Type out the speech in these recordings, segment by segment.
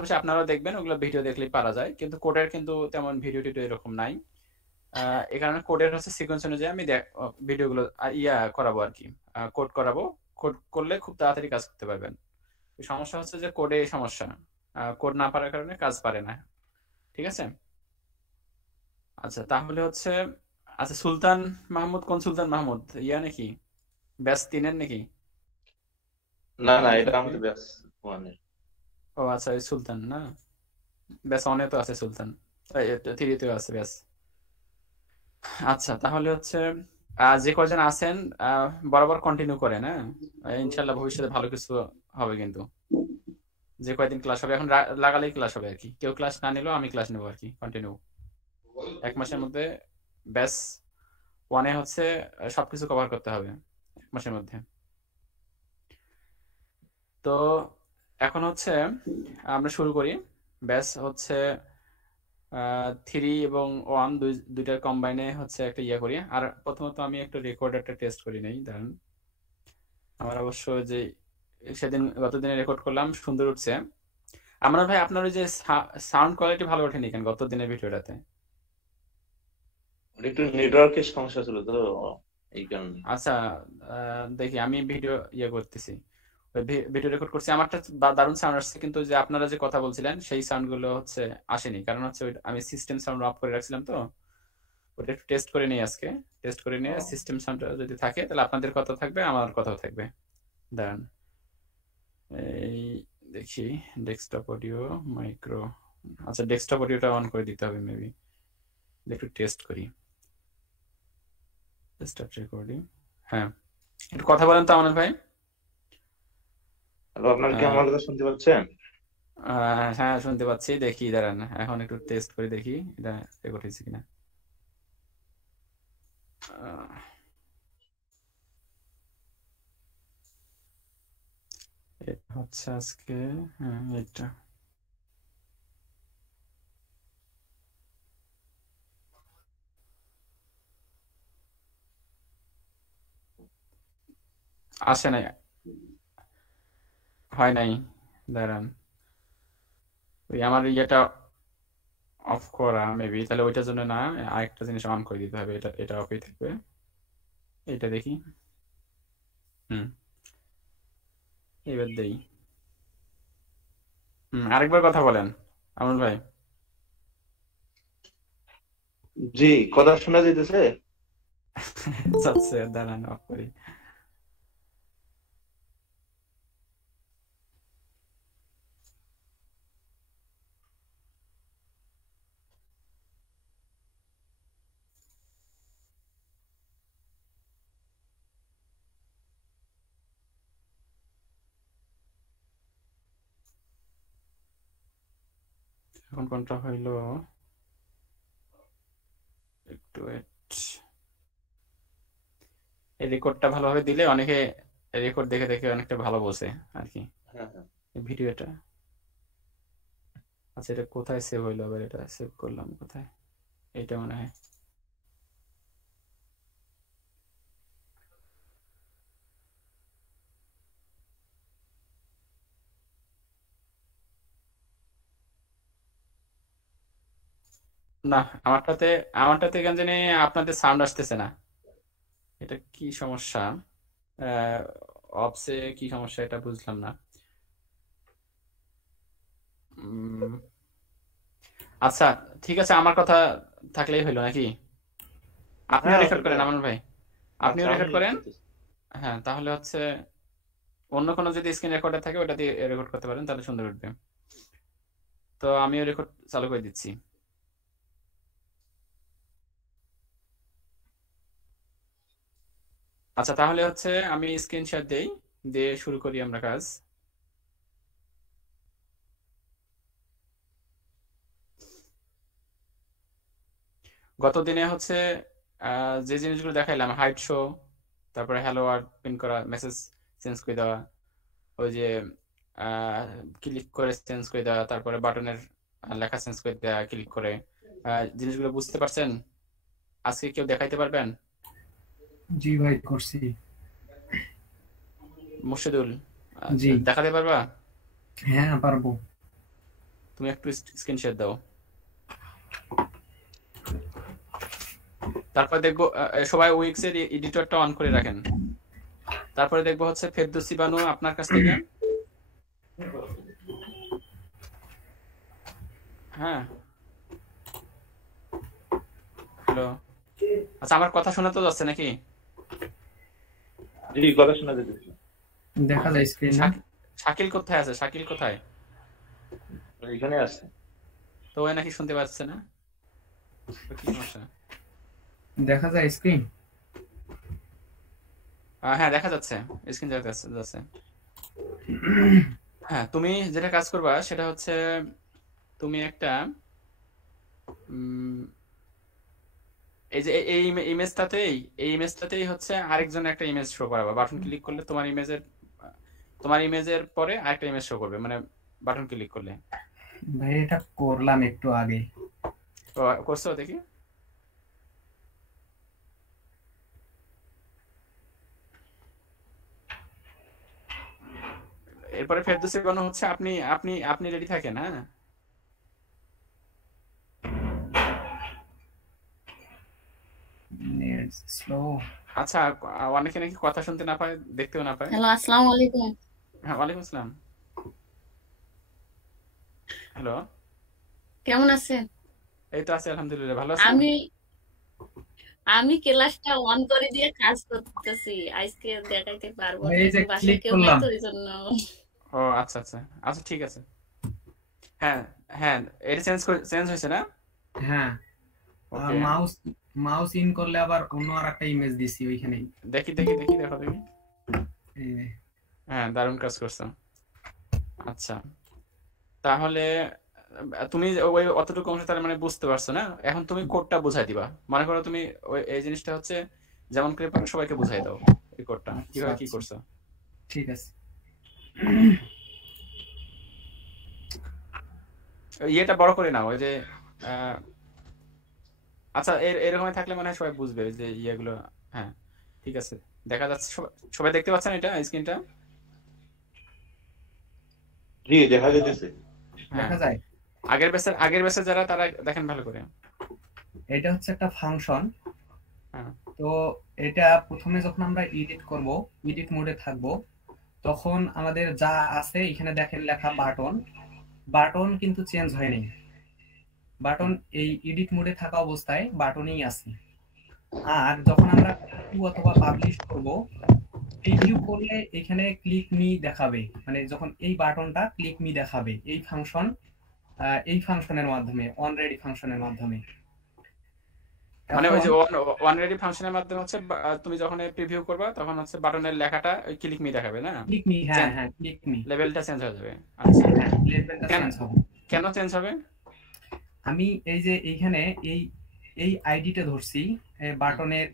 পাশাপাশি আপনারাও দেখবেন, ওগুলো ভিডিও দেখলেই পারা যায়, কিন্তু কোডের কিন্তু তেমন ভিডিও টিডিও এরকম নাই। এই কারণে কোডের হচ্ছে সিকোয়েন্স অনুযায়ী আমি ভিডিওগুলো করাবো আর কি, কোড করাবো। কোড করলে খুব তাড়াতাড়ি কাজ করতে পারবেন। সমস্যা হচ্ছে যে কোডে সমস্যা, কোড না পারার কারণে কাজ পারে না। ঠিক আছে। আচ্ছা তাহলে হচ্ছে, আচ্ছা সুলতান মাহমুদ, কোন সুলতান মাহমুদ, নাকি ব্যাস 3-এর নাকি? না না, এটা দেখি একটু। আমাদের ব্যাস ওয়ানের। ও আচ্ছা, ওই সুলতান না, ব্যাস অনে তো আছে সুলতান, 3-তেও আছে ব্যাস। আচ্ছা তাহলে হচ্ছে যে কয়জন আছেন বরাবর কন্টিনিউ করেন, হ্যাঁ। ইনশাল্লাহ ভবিষ্যতে ভালো কিছু হবে কিন্তু। যে কয়দিন ক্লাস হবে এখন লাগালেই ক্লাস হবে আর কি, কেউ ক্লাস না নিলেও আমি ক্লাস নেবো আর কি, কন্টিনিউ 1 মাসের মধ্যে। ব্যাস ওয়ানে হচ্ছে সবকিছু কভার করতে হবে 1 মাসের মধ্যে। তো এখন হচ্ছে আমরা শুরু করি। ব্যাস হচ্ছে 3 এবং 1 দুইটার কম্বাইনে হচ্ছে একটা করি। আর প্রথমত আমি একটা রেকর্ডারটা টেস্ট করি নাই, দাঁড়ান। আমার অবশ্য যে সেদিন গত দিনে রেকর্ড করলাম সুন্দর উঠছে। আমার ভাই আপনার ওই যে সাউন্ড কোয়ালিটি ভালো ওঠেনি কেন গত দিনের ভিডিওটাতে? একটু নেটওয়ার্কের সমস্যা ছিল তো, এই কারণে। আচ্ছা, দেখি আমি ভিডিও করতেছি, ওই ভিডিও রেকর্ড করছি, আমারটা দারুণ সাউন্ড আসছে, কিন্তু যে আপনারা যে কথা বলছিলেন সেই সাউন্ড গুলো হচ্ছে আসেনি, কারণ হচ্ছে আমি সিস্টেম সাউন্ড অফ করে রাখছিলাম তো। ওটা একটু টেস্ট করে নিই আজকে। টেস্ট করে নিয়ে ও, সিস্টেম সাউন্ড যদি থাকে তাহলে আপনাদের কথা থাকবে, আমার কথাও থাকবে। দাঁড়ান, এই দেখি, ডেস্কটপ অডিও, মাইক্রো। আচ্ছা ডেস্কটপ অডিওটা অন করে দিতে হবে মেবি, একটু টেস্ট করি। Start recording. হ্যাঁ, একটু কথা বলেন তো আমার ভাই। হ্যালো, আপনারা কি আহ, আমার কথা শুনতে পাচ্ছেন? হ্যাঁ শুনতে পাচ্ছি, দেখি দাঁড়ান এখন একটু টেস্ট করে দেখি এটা রেকর্ড হয়েছে কিনা। আহ, এটা হচ্ছে আজকে, হ্যাঁ এটা। আসে নাই, হয় নাই, দাঁড়ান। ওই আমার অফ করা মেবি, তাহলে ওইটার জন্য না, আরেকটা জিনিস অন করে দিতে হবে, এটা এটা অফই থাকবে। এটা দেখি। হুম, এবার দেই। আরেকবার কথা বলেন আমন ভাই। জি, কথা শোনা যাইতেছে। যাচ্ছে, দাঁড়ান অফ করি। এখন কোনটা হইলো, একটু wait। এই রেকর্ডটা ভালোভাবে দিলে অনেকে রেকর্ড দেখে দেখে অনেকটা ভালো বোঝে আর কি, হ্যাঁ হ্যাঁ। এই ভিডিওটা। আচ্ছা এটা কোথায় সেভ হইলো, আবার এটা সেভ করলাম কোথায়, এইটা মনে হয়। না, আমারটাতে আমারটাতে কেন জানি আপনাদের সাউন্ড আসতেছে না, এটা কি সমস্যা? অপসে কি সমস্যা এটা বুঝলাম না। উম, আচ্ছা ঠিক আছে, আমার কথা থাকলেই হইলো নাকি? আপনিও হ্যাঁ রেকর্ড করেন হ্যাঁ। আমার ভাই, আচ্ছা, আপনিও আমি রেকর্ড করেন। করতেছি। হ্যাঁ তাহলে হচ্ছে অন্য কোনো যদি স্ক্রিন রেকর্ডার থাকে ওটা দিয়ে রেকর্ড করতে পারেন, তাহলে সুন্দর উঠবে। তো আমিও রেকর্ড চালু করে দিচ্ছি। আচ্ছা তাহলে হচ্ছে আমি স্ক্রিন শেয়ার দেই, দিয়ে শুরু করি আমরা কাজ। গত দিনে হচ্ছে যে জিনিসগুলো দেখাইলাম, হাইট শো, তারপরে হ্যালো ওয়ার্ড প্রিন্ট করা, মেসেজ চেঞ্জ করে দেওয়া, ওই যে ক্লিক করে চেঞ্জ করে দেওয়া, তারপরে বাটনের লেখা চেঞ্জ করে দেওয়া ক্লিক করে, জিনিসগুলো বুঝতে পারছেন? আজকে কেউ দেখাইতে পারবেন? জি ভাই, করছি। মুর্শিদুল, জি। দেখাতে পারবা? হ্যাঁ, পারবো। তুমি একটু স্ক্রিন শেয়ার দাও। তারপর দেখবো সবাই উইক্স এর এডিটরটা অন করে রাখেন। তারপরে দেখবো হচ্ছে ফেরদৌসী বানু আপনার কাছ থেকে। হ্যাঁ, হ্যালো। আচ্ছা, আমার কথা শোনা তো যাচ্ছে নাকি? জি, কথা শোনা যেতেছে। দেখা যায় স্ক্রিন না? শাকিল কোথায় আছে? শাকিল কোথায়? এখানে আছে। তো ওই নাকি শুনতে পাচ্ছে না, তো কি সমস্যা? দেখা যায় স্ক্রিন? হ্যাঁ, দেখা যাচ্ছে, স্ক্রিন দেখা যাচ্ছে। হ্যাঁ, তুমি যেটা কাজ করবা সেটা হচ্ছে তুমি একটা এই যে এই ইমেজটাতেই হচ্ছে আরেকজন একটা ইমেজ শো করাবা। বাটন ক্লিক করলে তোমার ইমেজের পরে আরেকটা ইমেজ শো করবে, মানে বাটন ক্লিক করলে। ভাই এটা করলাম একটু আগে। তো করছো দেখি। এরপরে ফেরদৌসী বানু হচ্ছে আপনি আপনি আপনি রেডি থাকেন। হ্যাঁ, নেট স্লো। আচ্ছা, অনেকে নাকি কথা শুনতে না পায়, দেখতেও না পায়। হ্যালো, আসসালামু আলাইকুম। হ্যাঁ, ওয়ালাইকুম আসসালাম। হ্যালো, কেমন আছেন? এই তো আছি আলহামদুলিল্লাহ, ভালো আছেন? আমি আমি ক্লাসটা অন করে দিয়ে কাজ করতেছি, আজকে দেখাইতে পারবো না, এই যে এখন বাসায় ক্লিক কেউ নাই করলাম। তো এই জন্য। ও আচ্ছা আচ্ছা আচ্ছা, ঠিক আছে। হ্যাঁ হ্যাঁ, এটা চেঞ্জ হয়েছে না? হ্যাঁ, ওকে, মাউস মাউস ইন করলে আবার অন্য আরেকটা ইমেজ দিছি ওইখানে। দেখো দেখি। এই যে, হ্যাঁ, দারুণ কাজ করছো। আচ্ছা, তাহলে তুমি ওই অতটুকু অংশ তার মানে বুঝতে পারছো না। এখন তুমি কোডটা বুঝাই দিবা। মনে করো তুমি এই জিনিসটা হচ্ছে যেমন করে পারো সবাইকে বুঝাই দাও, এই কোডটা আচ্ছা কিভাবে কি আচ্ছা, করছো। ঠিক আছে। ইয়েটা বড় করে নাও, ওই যে আহ, আচ্ছা, এরকমই থাকলে মনে হয় সবাই বুঝবে যে ইয়েগুলো। হ্যাঁ, ঠিক আছে, দেখা যাচ্ছে। সবাই দেখতে পাচ্ছেন এটা স্ক্রিনটা? জি, দেখা যেতেছে। হ্যাঁ, দেখা যায়। আগের ব্যাচের যারা তারা দেখেন ভালো করে। এটা হচ্ছে একটা ফাংশন। হ্যাঁ, তো এটা প্রথমে যখন আমরা এডিট করব, এডিট মোডে থাকব, তখন আমাদের যা আছে এখানে দেখেন লেখা বাটন। বাটন কিন্তু চেঞ্জ হয়নি। বাটন এই এডিট মোডে থাকা অবস্থায় বাটনই আছে। আর যখন আমরা প্রিভিউ অথবা পাবলিশ করব, প্রিভিউ করলে এখানে ক্লিক মি দেখাবে, মানে যখন এই বাটনটা ক্লিক মি দেখাবে এই ফাংশনের মাধ্যমে, অলরেডি ফাংশনের মাধ্যমে। মানে ওই এখন যে ওয়ান রেডি ফাংশনের মাধ্যমে হচ্ছে তুমি যখন প্রিভিউ করবা তখন হচ্ছে বাটনের লেখাটা ওই ক্লিক মি দেখাবে না? ক্লিক মি, হ্যাঁ চেঞ্জ, হ্যাঁ, ক্লিক মি, লেভেলটা চেঞ্জ হয়ে যাবে। আচ্ছা, হ্যাঁ, লেভেলটা কেন চেঞ্জ হবে। কেন চেঞ্জ হবে? আমি এই যে এইখানে এই এই আইডিটা ধরছি, বাটনের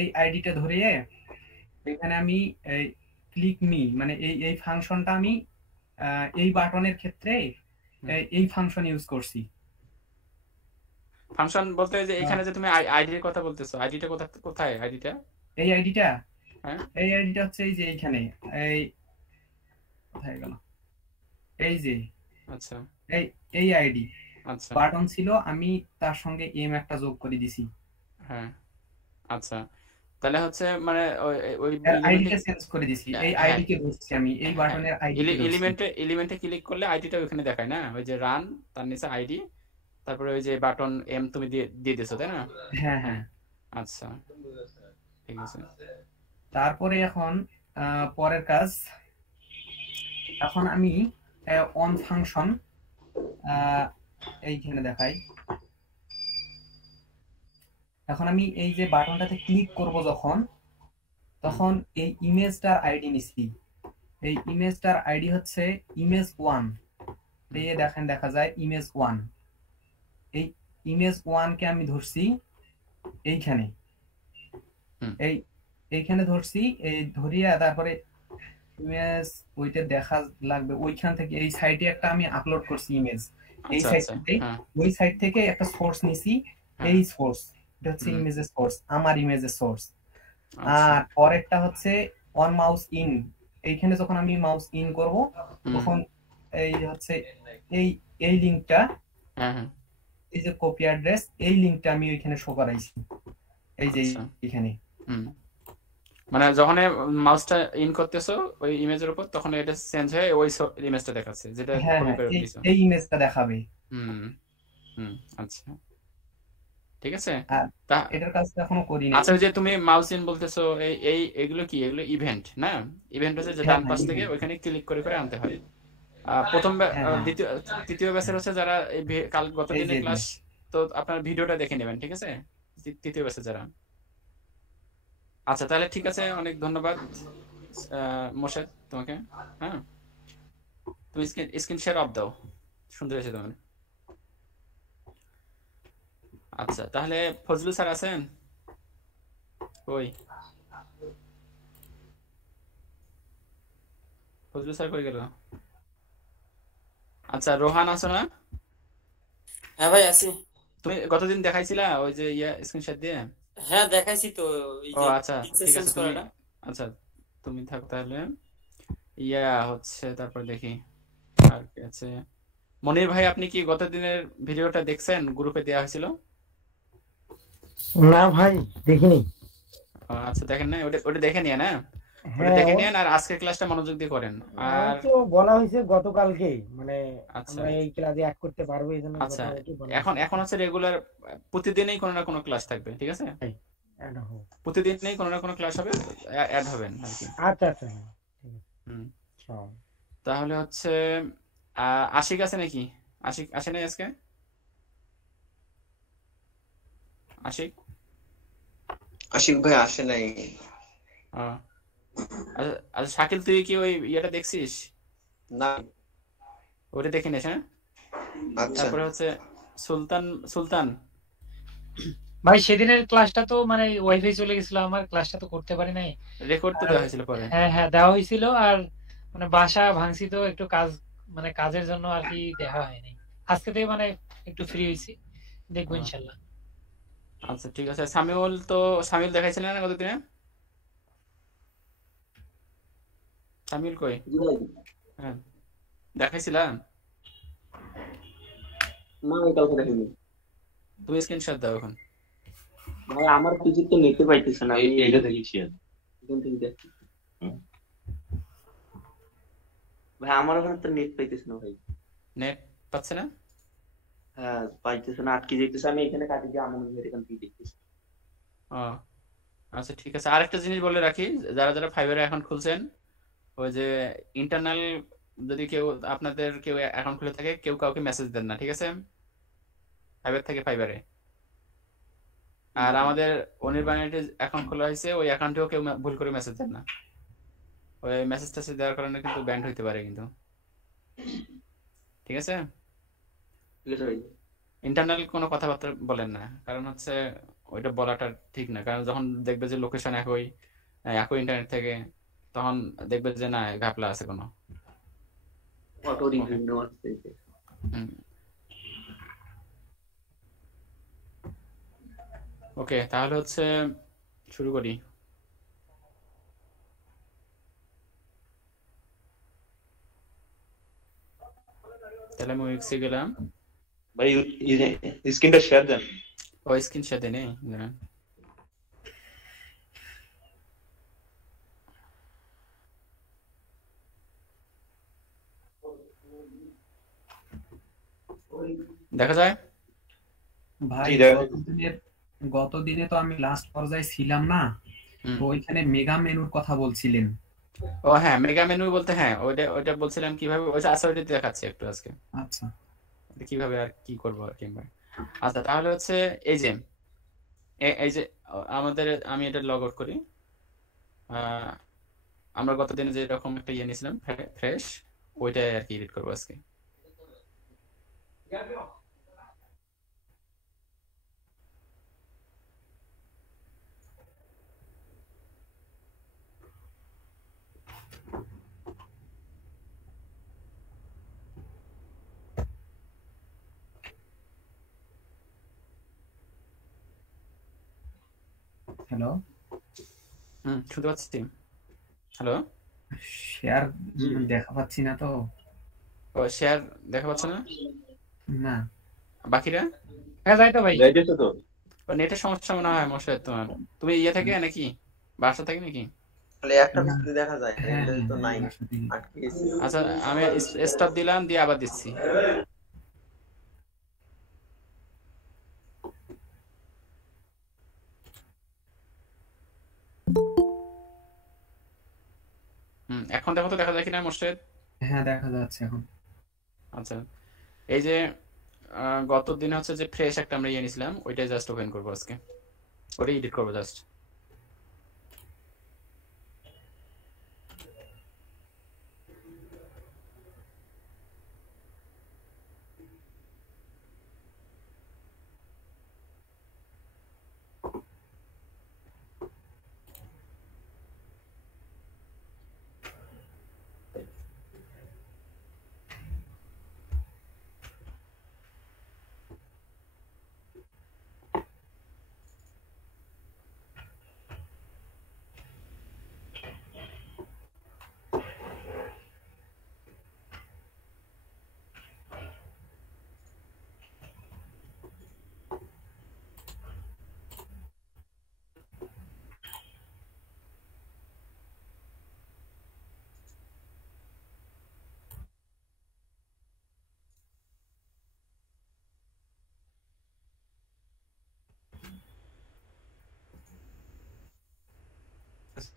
এই আইডিটা ধরিয়ে এখানে আমি এই ক্লিক মি, মানে এই ফাংশনটা আমি এই বাটনের ক্ষেত্রে এই ফাংশন ইউজ করছি। ফাংশন বলতে যে আহ, এখানে যে তুমি আইডির কথা বলতেছো, আইডিটা কোথায় আইডিটা? এই আইডিটা হ্যাঁ, এই আইডিটা হচ্ছে এই যে এইখানে, এই কোথায় গেল, এই যে আচ্ছা এই এই আইডি আচ্ছা, বাটন ছিল, আমি তার সঙ্গে এম একটা যোগ করে দিছি। হ্যাঁ আচ্ছা, তাহলে হচ্ছে মানে ওই ওই এলিমেন্টে। আইডিটা চেঞ্জ করে দিছি, এই হ্যাঁ আইডি কে ধরছি, আমি এই হ্যাঁ, বাটনের আইডি কে ধরছি। এলিমেন্টে ক্লিক করলে আইডিটা ওখানে দেখায় না, ওই যে রান, তার নিচে আইডি, তারপরে ওই যে বাটন এম তুমি দিয়ে দিয়ে দিছো তাই না? হ্যাঁ হ্যাঁ, হ্যাঁ। আচ্ছা, ঠিক আছে। তারপরে এখন পরের কাজ, এখন আমি অন ফাংশন এইখানে দেখাই। এখন আমি এই যে বাটনটাতে ক্লিক করব যখন, তখন এই ইমেজটার আইডি নিছি। এই ইমেজটার আইডি হচ্ছে ইমেজ 1। এই দেখেন দেখা যায় ইমেজ 1। এই ইমেজ 1 কে আমি ধরছি এইখানে, এই এইখানে ধরছি, এই ধরিয়া তারপরে ইমেজ ওইটা দেখা লাগবে ওইখান থেকে, এই সাইটে একটা আমি আপলোড করছি ইমেজ, এই আচ্ছা সাইট আচ্ছা, থেকে, হ্যাঁ ওই সাইট থেকে একটা সোর্স নিছি। হ্যাঁ, এই সোর্স এটা হচ্ছে হুম, ইমেজের সোর্স, আমার ইমেজের সোর্স। আচ্ছা, আর পরেরটা হচ্ছে অন মাউস ইন। এইখানে যখন আমি মাউস ইন করব, হুম, তখন এই হচ্ছে এই এই লিংকটা, হ্যাঁ হ্যাঁ এই যে কপি অ্যাড্রেস, এই লিংকটা আমি ওইখানে শো করাইছি, এই যে আচ্ছা এখানে। হুম মানে যখন মাউসটা ইন করতেছো ওই ইমেজের উপর তখন এটা চেঞ্জ হয়ে ওই ইমেজটা দেখাচ্ছে যেটা হ্যাঁ কপি হ্যাঁ, করে এই দিছো। এই ইমেজটা দেখাবে। হুম হুম আচ্ছা ঠিক আছে। আর তা এটার কাজটা এখনো করি নাই। আচ্ছা ওই যে তুমি মাউস ইন বলতেছো এই এগুলো কি, এগুলো ইভেন্ট না? ইভেন্ট হচ্ছে যে হ্যাঁ ডান হ্যাঁ, পাশ থেকে event। ওইখানে ক্লিক করে করে আনতে হয়। প্রথম হ্যাঁ হ্যাঁ, দ্বিতীয় তৃতীয় ব্যাচের হচ্ছে যারা এই কাল গত এই দিনের যে ক্লাস, তো আপনার ভিডিওটা দেখে নেবেন ঠিক আছে, তৃতীয় ব্যাচে যারা। আচ্ছা তাহলে ঠিক আছে, অনেক ধন্যবাদ মোর্শেদ তোমাকে। হ্যাঁ তুমি স্ক্রিন শেয়ার অফ দাও, সুন্দর হয়েছে তোমার। আচ্ছা তাহলে ফজলু স্যার আছেন কই? ফজলু স্যার কই গেল? আচ্ছা রোহান আছো না? হ্যাঁ ভাই আছি। তুমি গতদিন দেখাইছিলা ওই যে স্ক্রিনশট দিয়ে? হ্যাঁ দেখাইছি তো, এই ও যে আচ্ছা পিকচার ঠিক চেঞ্জ আছে তুমি, করাটা। আচ্ছা তুমি থাক তাহলে। হচ্ছে তারপর দেখি আর কি আছে। মনির ভাই আপনি কি গত দিনের ভিডিওটা দেখছেন? গ্রুপে দেওয়া হয়েছিল। না ভাই দেখিনি। আচ্ছা দেখেন না, ওটা ওটা দেখে নিয়ে না, ওটা হ্যাঁ দেখে নিয়েন আর আজকের ক্লাসটা মনোযোগ দিয়ে করেন। আর তো বলা হয়েছে গতকালকে, মানে আচ্ছা আমরা এই ক্লাসে অ্যাড করতে পারবো, এই জন্য আচ্ছা মোটামুটি বলা এখন হয়েছে। এখন হচ্ছে রেগুলার প্রতিদিনই কোনো না কোনো ক্লাস থাকবে ঠিক আছে, Add হোক। প্রতিদিনই কোনো না কোনো ক্লাস হবে, অ্যাড হবেন আর কি। আচ্ছা আচ্ছা, হ্যাঁ, ঠিক আছে। হুম হ্যাঁ। তাহলে হচ্ছে আশিক আছে নাকি? আশিক আসে নাই আজকে? আশিক আশিক ভাই আসে নাই। আহ, আচ্ছা আচ্ছা শাকিল তুই কি ওই ইয়েটা দেখছিস? না। ওটা দেখে নিস হ্যাঁ। আচ্ছা তারপরে হচ্ছে সুলতান, সুলতান ভাই সেদিনের ক্লাসটা তো মানে ওয়াইফাই চলে গেছিল, আমার ক্লাসটা তো করতে পারি নাই। রেকর্ড তো আর দেওয়া হয়েছিল পরে। হ্যাঁ হ্যাঁ দেওয়া হয়েছিল, আর মানে বাসা ভাঙছি তো একটু কাজ, মানে কাজের জন্য আর কি দেখা হয়নি। আজকে থেকে মানে একটু ফ্রি হয়েছি, দেখবো ইনশাল্লাহ। আচ্ছা ঠিক আছে। সামিউল তো, সামিউল দেখাইছিলেন না কতদিনে? সামিউল কই? হ্যাঁ দেখাইছিলাম। না, আমি কালকে দেখিনি তুমি স্ক্রিনশট দাও এখন। ভাই। আমার কিছু তো নিতে পাইতেছে না, আমি এইটা দেখেছি আর এখান থেকে দেখছি। হুম। ভাই আমার ওখানে তো নেট পাইতেছে না ভাই। নেট পাচ্ছে না? হ্যাঁ পাইতেছে না, আটকে যেতেছে। আমি এখানে কাটি দিয়ে আমার এখান থেকে দেখতেছি। ও আচ্ছা ঠিক আছে। আরেকটা জিনিস বলে রাখি, যারা যারা ফাইবারে অ্যাকাউন্ট খুলছেন, ওই যে ইন্টারনাল যদি কেউ আপনাদের কেউ অ্যাকাউন্ট খুলে থাকে, কেউ কাউকে মেসেজ দেন না ঠিক আছে, ফাইবার থেকে ফাইবারে। আর আমাদের অনির্বাণের অ্যাকাউন্ট খোলা হয়েছে, ওই অ্যাকাউন্টেও কেউ ভুল করে মেসেজ দেন না, ওই মেসেজ টেসেজ দেওয়ার কারণে কিন্তু ব্যান্ড হইতে পারে কিন্তু, ঠিক আছে? ঠিক আছে ভাই। ইন্টারনাল কোনো কথাবার্তা বলেন না, কারণ হচ্ছে ওইটা বলাটা ঠিক না, কারণ যখন দেখবে যে লোকেশন একই একই ইন্টারনেট থেকে, তখন দেখবে যে না ঘাপলা আছে কোনো। অটো রিভিউ নেওয়া আছে। হুম ওকে তাহলে হচ্ছে শুরু করি। তাহলে আমি উইক্সে গেলাম। ভাই স্ক্রিনটা শেয়ার দেন। ও স্ক্রিন সাথে নেই দাঁড়ান। দেখা যায় ভাই জি, দেখা গতদিনে তো আমি লাস্ট পর্যায়ে ছিলাম না, হুম। তো ওইখানে মেগা মেনুর কথা বলছিলেন। ও হ্যাঁ মেগা মেনু বলতে হ্যাঁ ওইটা ওইটা বলছিলাম কিভাবে, ওইটা আচ্ছা ওইটা দেখাচ্ছি একটু আজকে আচ্ছা কিভাবে আর কি করবো আর কিংবা। আচ্ছা তাহলে হচ্ছে এই যে এই যে আমাদের, আমি এটা লগ আউট করি। আমরা গতদিনে যে এরকম একটা ইয়ে নিয়েছিলাম ফ্রেশ, ওইটাই আর কি এডিট করবো আজকে। হ্যালো, শুনতে পাচ্ছি। হ্যালো শেয়ার দেখা পাচ্ছি না তো। ও শেয়ার দেখা পাচ্ছে না না বাকিরা? দেখা যায় তো ভাই? যাইতেছে তো। ও নেটের সমস্যা মনে হয় মোর্শেদ তোমার। তুমি ইয়ে থেকে নাকি বাসা থেকে নাকি? তাহলে একটা না। মিস্ত্রি দেখা যায়, হ্যাঁ, এটা তো হ্যাঁ, নাই, বাসা থেকে। আটকে গেছে। আচ্ছা আমি স্টপ দিলাম দিয়ে আবার দিচ্ছি। এখন দেখো তো দেখা যায় কিনা মোর্শেদ? হ্যাঁ, দেখা যাচ্ছে এখন। আচ্ছা এই যে গত দিন হচ্ছে যে ফ্রেশ একটা আমরা ইয়ে নিয়েছিলাম, ওইটাই জাস্ট ওপেন করবো আজকে, ওটাই এডিট করবো জাস্ট।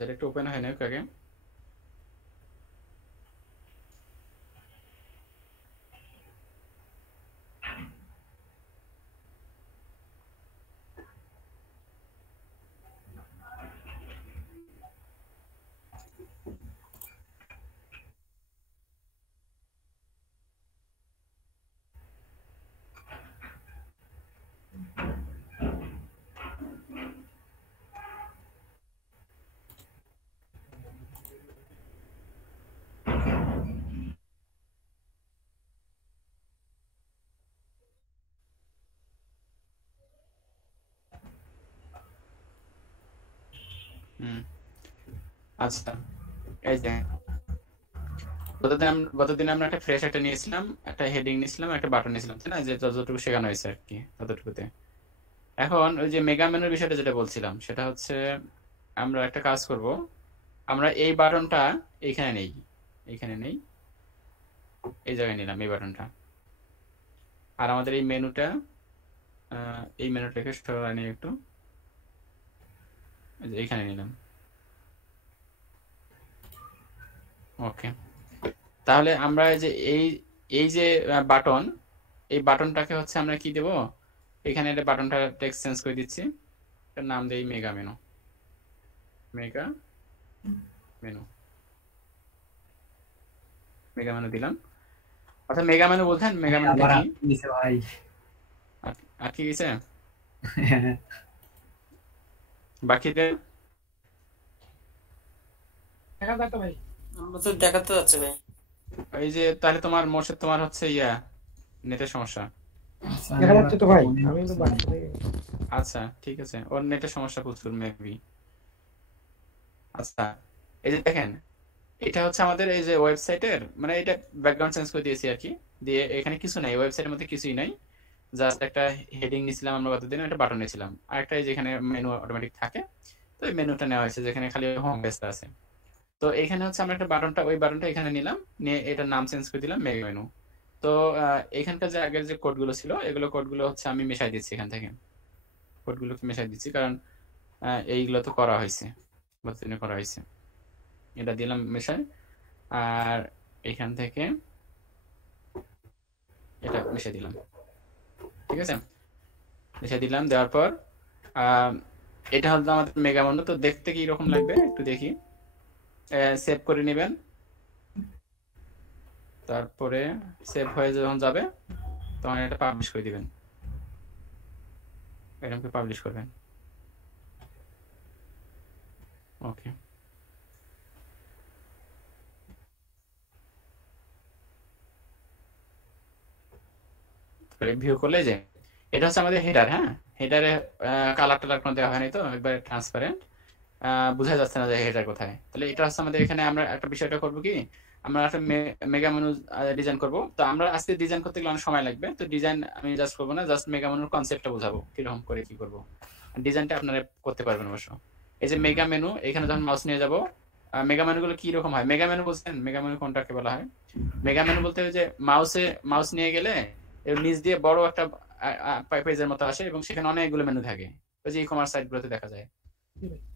এটা একটু ওপেন হয় না আগে। আচ্ছা এই যে গতদিন আমরা একটা ফ্রেশ একটা নিয়েছিলাম, একটা হেডিং নিয়েছিলাম, একটা বাটন নিয়েছিলাম, তাই না? যে যতটুকু শেখানো হয়েছে আর কি ততটুকুতে। এখন ওই যে মেগা মেনুর বিষয়টা যেটা বলছিলাম সেটা হচ্ছে আমরা একটা কাজ করব, আমরা এই বাটনটা এইখানে নেই, এই জায়গায় নিলাম এই বাটনটা, আর আমাদের এই মেনুটাকে সরাই নিয়ে একটু এইখানে নিলাম। ওকে, তাহলে আমরা যে এই যে বাটন, এই বাটনটাকে হচ্ছে আমরা কি দেব, এখানে একটা বাটনটা টেক্সট চেঞ্জ করে দিচ্ছি, এটার নাম দেই মেগা মেনু। দিলাম। অর্থাৎ মেগা মেনু বলতেন, মেগা মেনুটা আবার কি নিচে ভাই। আর কি গেছে বাকিতে? দেখা যায় তো ভাই? আমরা তো দেখাতে যাচ্ছে ভাই। এই যে তাহলে তোমার মোর্শেদ তোমার হচ্ছে নেটের সমস্যা। দেখা যাচ্ছে তো ভাই, আমি তো বাসা থেকে। আচ্ছা ঠিক আছে, ওর নেটের সমস্যা প্রচুর মেবি। আচ্ছা এই যে দেখেন, এটা হচ্ছে আমাদের এই যে ওয়েবসাইটের, মানে এটা ব্যাকগ্রাউন্ড চেঞ্জ করে দিয়েছি আর কি, দিয়ে এখানে কিছু নাই, ওয়েবসাইটের মধ্যে কিছুই নাই, জাস্ট একটা হেডিং নিয়েছিলাম আমরা গতদিন, একটা বাটন নিয়েছিলাম, আর একটা যেখানে মেনু অটোমেটিক থাকে, তো এই মেনুটা নেওয়া হয়েছে যেখানে খালি হোম পেজটা আছে। তো এখানে হচ্ছে আমরা একটা ওই বাটনটা এখানে নিলাম, নিয়ে এটার নাম চেঞ্জ করে দিলাম মেগা মেনু। তো এখানকার যে আগের যে কোডগুলো ছিল, এগুলো কোডগুলো হচ্ছে আমি মেশাই দিচ্ছি, এখান থেকে কোডগুলোকে মেশাই দিচ্ছি, কারণ এইগুলো তো করা হয়েছে, গতদিনে করা হয়েছে, এটা দিলাম মেশাই, আর এখান থেকে এটা মিশিয়ে দিলাম, ঠিক আছে? মিশিয়ে দিলাম, দেওয়ার পর এটা হলো আমাদের মেগা মেনু। তো দেখতে কি রকম লাগবে একটু দেখি, সেভ করে নেবেন, তারপরে সেভ হয়ে যখন যাবে তখন এটা পাবলিশ করে দিবেন, এরকম পাবলিশ করবেন। ওকে, ভিউ করলে যে এটা হচ্ছে আমাদের হেডার, হ্যাঁ হেডারে কালার টালার কোনো দেওয়া হয়নি, তো একবারে ট্রান্সপারেন্ট, বোঝা যাচ্ছে না যে হেডার কোথায়। তাহলে এটা হচ্ছে আমাদের এখানে আমরা একটা বিষয়টা করবো কি, আমরা একটা মেগা মেনু ডিজাইন করব। তো আমরা আজকে ডিজাইন করতে গেলে অনেক সময় লাগবে, তো ডিজাইন আমি জাস্ট করবো না, জাস্ট মেগা মেনুর কনসেপ্টটা বোঝাবো কিরকম করে কি করব। ডিজাইনটা আপনারা করতে পারবেন অবশ্য। এই যে মেগা মেনু, এখানে যখন মাউস নিয়ে যাব, মেগা মেনু গুলো কি রকম হয়? মেগা মেনু বুঝছেন? মেগা মেনু কোনটাকে বলা হয়? মেগা মেনু বলতে যে মাউস নিয়ে গেলে এর নিচ দিয়ে বড় একটা পেজের মতো আসে এবং সেখানে অনেকগুলো মেনু থাকে, ওই যে ই-কমার্স সাইট গুলোতে দেখা যায়,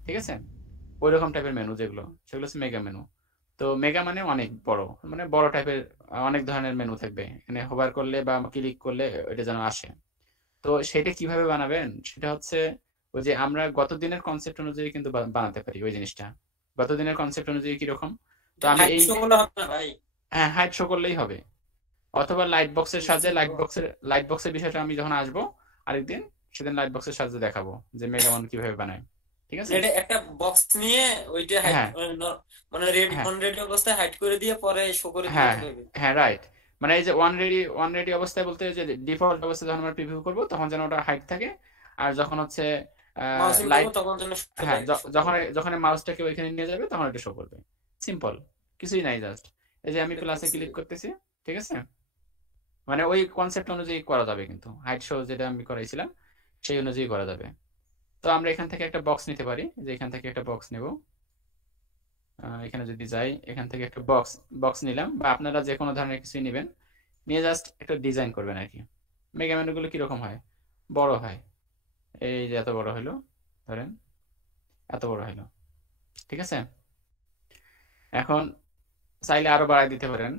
ঠিক আছে? ওই রকম টাইপের মেনু যেগুলো, সেগুলো হচ্ছে মেগা মেনু। তো মেগা মানে অনেক বড়, মানে বড় টাইপের অনেক ধরনের মেনু থাকবে, এখানে হোভার করলে বা ক্লিক করলে এটা যেন আসে। তো সেটা কিভাবে বানাবেন? সেটা হচ্ছে ওই যে আমরা গত দিনের কনসেপ্ট অনুযায়ী কিন্তু বানাতে পারি ওই জিনিসটা। গত দিনের কনসেপ্ট অনুযায়ী কিরকম? তো আমি এই হ্যাঁ, হাইট শো করলেই হবে, অথবা লাইট বক্সের সাহায্যে, লাইট বক্সের বিষয়টা আমি যখন আসবো আরেকদিন, সেদিন লাইট বক্সের সাহায্যে দেখাবো যে মেগামন কিভাবে বানায়, ঠিক আছে? এটা একটা বক্স নিয়ে ওইটা হাইড হ্যাঁ মানে রেডি হ্যাঁ অন রেডি অবস্থায় হাইড করে দিয়ে পরে শো করে দিলে হ্যাঁ হবে। হ্যাঁ, রাইট। মানে এই যে ওয়ান রেডি অবস্থায় বলতে যে ডিফল্ট অবস্থায় যখন আমরা প্রিভিউ করবো তখন যেন ওটা হাইট থাকে, আর যখন হচ্ছে মাউসিং লাইট, করব তখন যেন হ্যাঁ যখন মাউসটাকে ওইখানে নিয়ে যাবে তখন এটা শো করবে। সিম্পল, কিছুই নাই, জাস্ট এই যে আমি প্লাসে ক্লিক করতেছি, ঠিক আছে? মানে ওই কনসেপ্ট অনুযায়ী করা যাবে, কিন্তু হাইট শো যেটা আমি করাইছিলাম সেই অনুযায়ী করা যাবে। তো আমরা এখান থেকে একটা বক্স নিতে পারি, যে এখান থেকে একটা বক্স নেব, এখানে যদি যাই, এখান থেকে একটা বক্স নিলাম, বা আপনারা যে কোনো ধরনের কিছুই নেবেন, নিয়ে জাস্ট একটা ডিজাইন করবেন আর কি। মেগা মেনুগুলো কিরকম হয়? বড় হয়, এই যে এত বড় হলো, ধরেন এত বড় হলো, ঠিক আছে? এখন চাইলে আরো বাড়াই দিতে পারেন।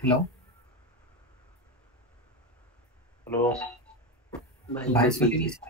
হ্যালো হ্যালো ভাই, চলে গেছে?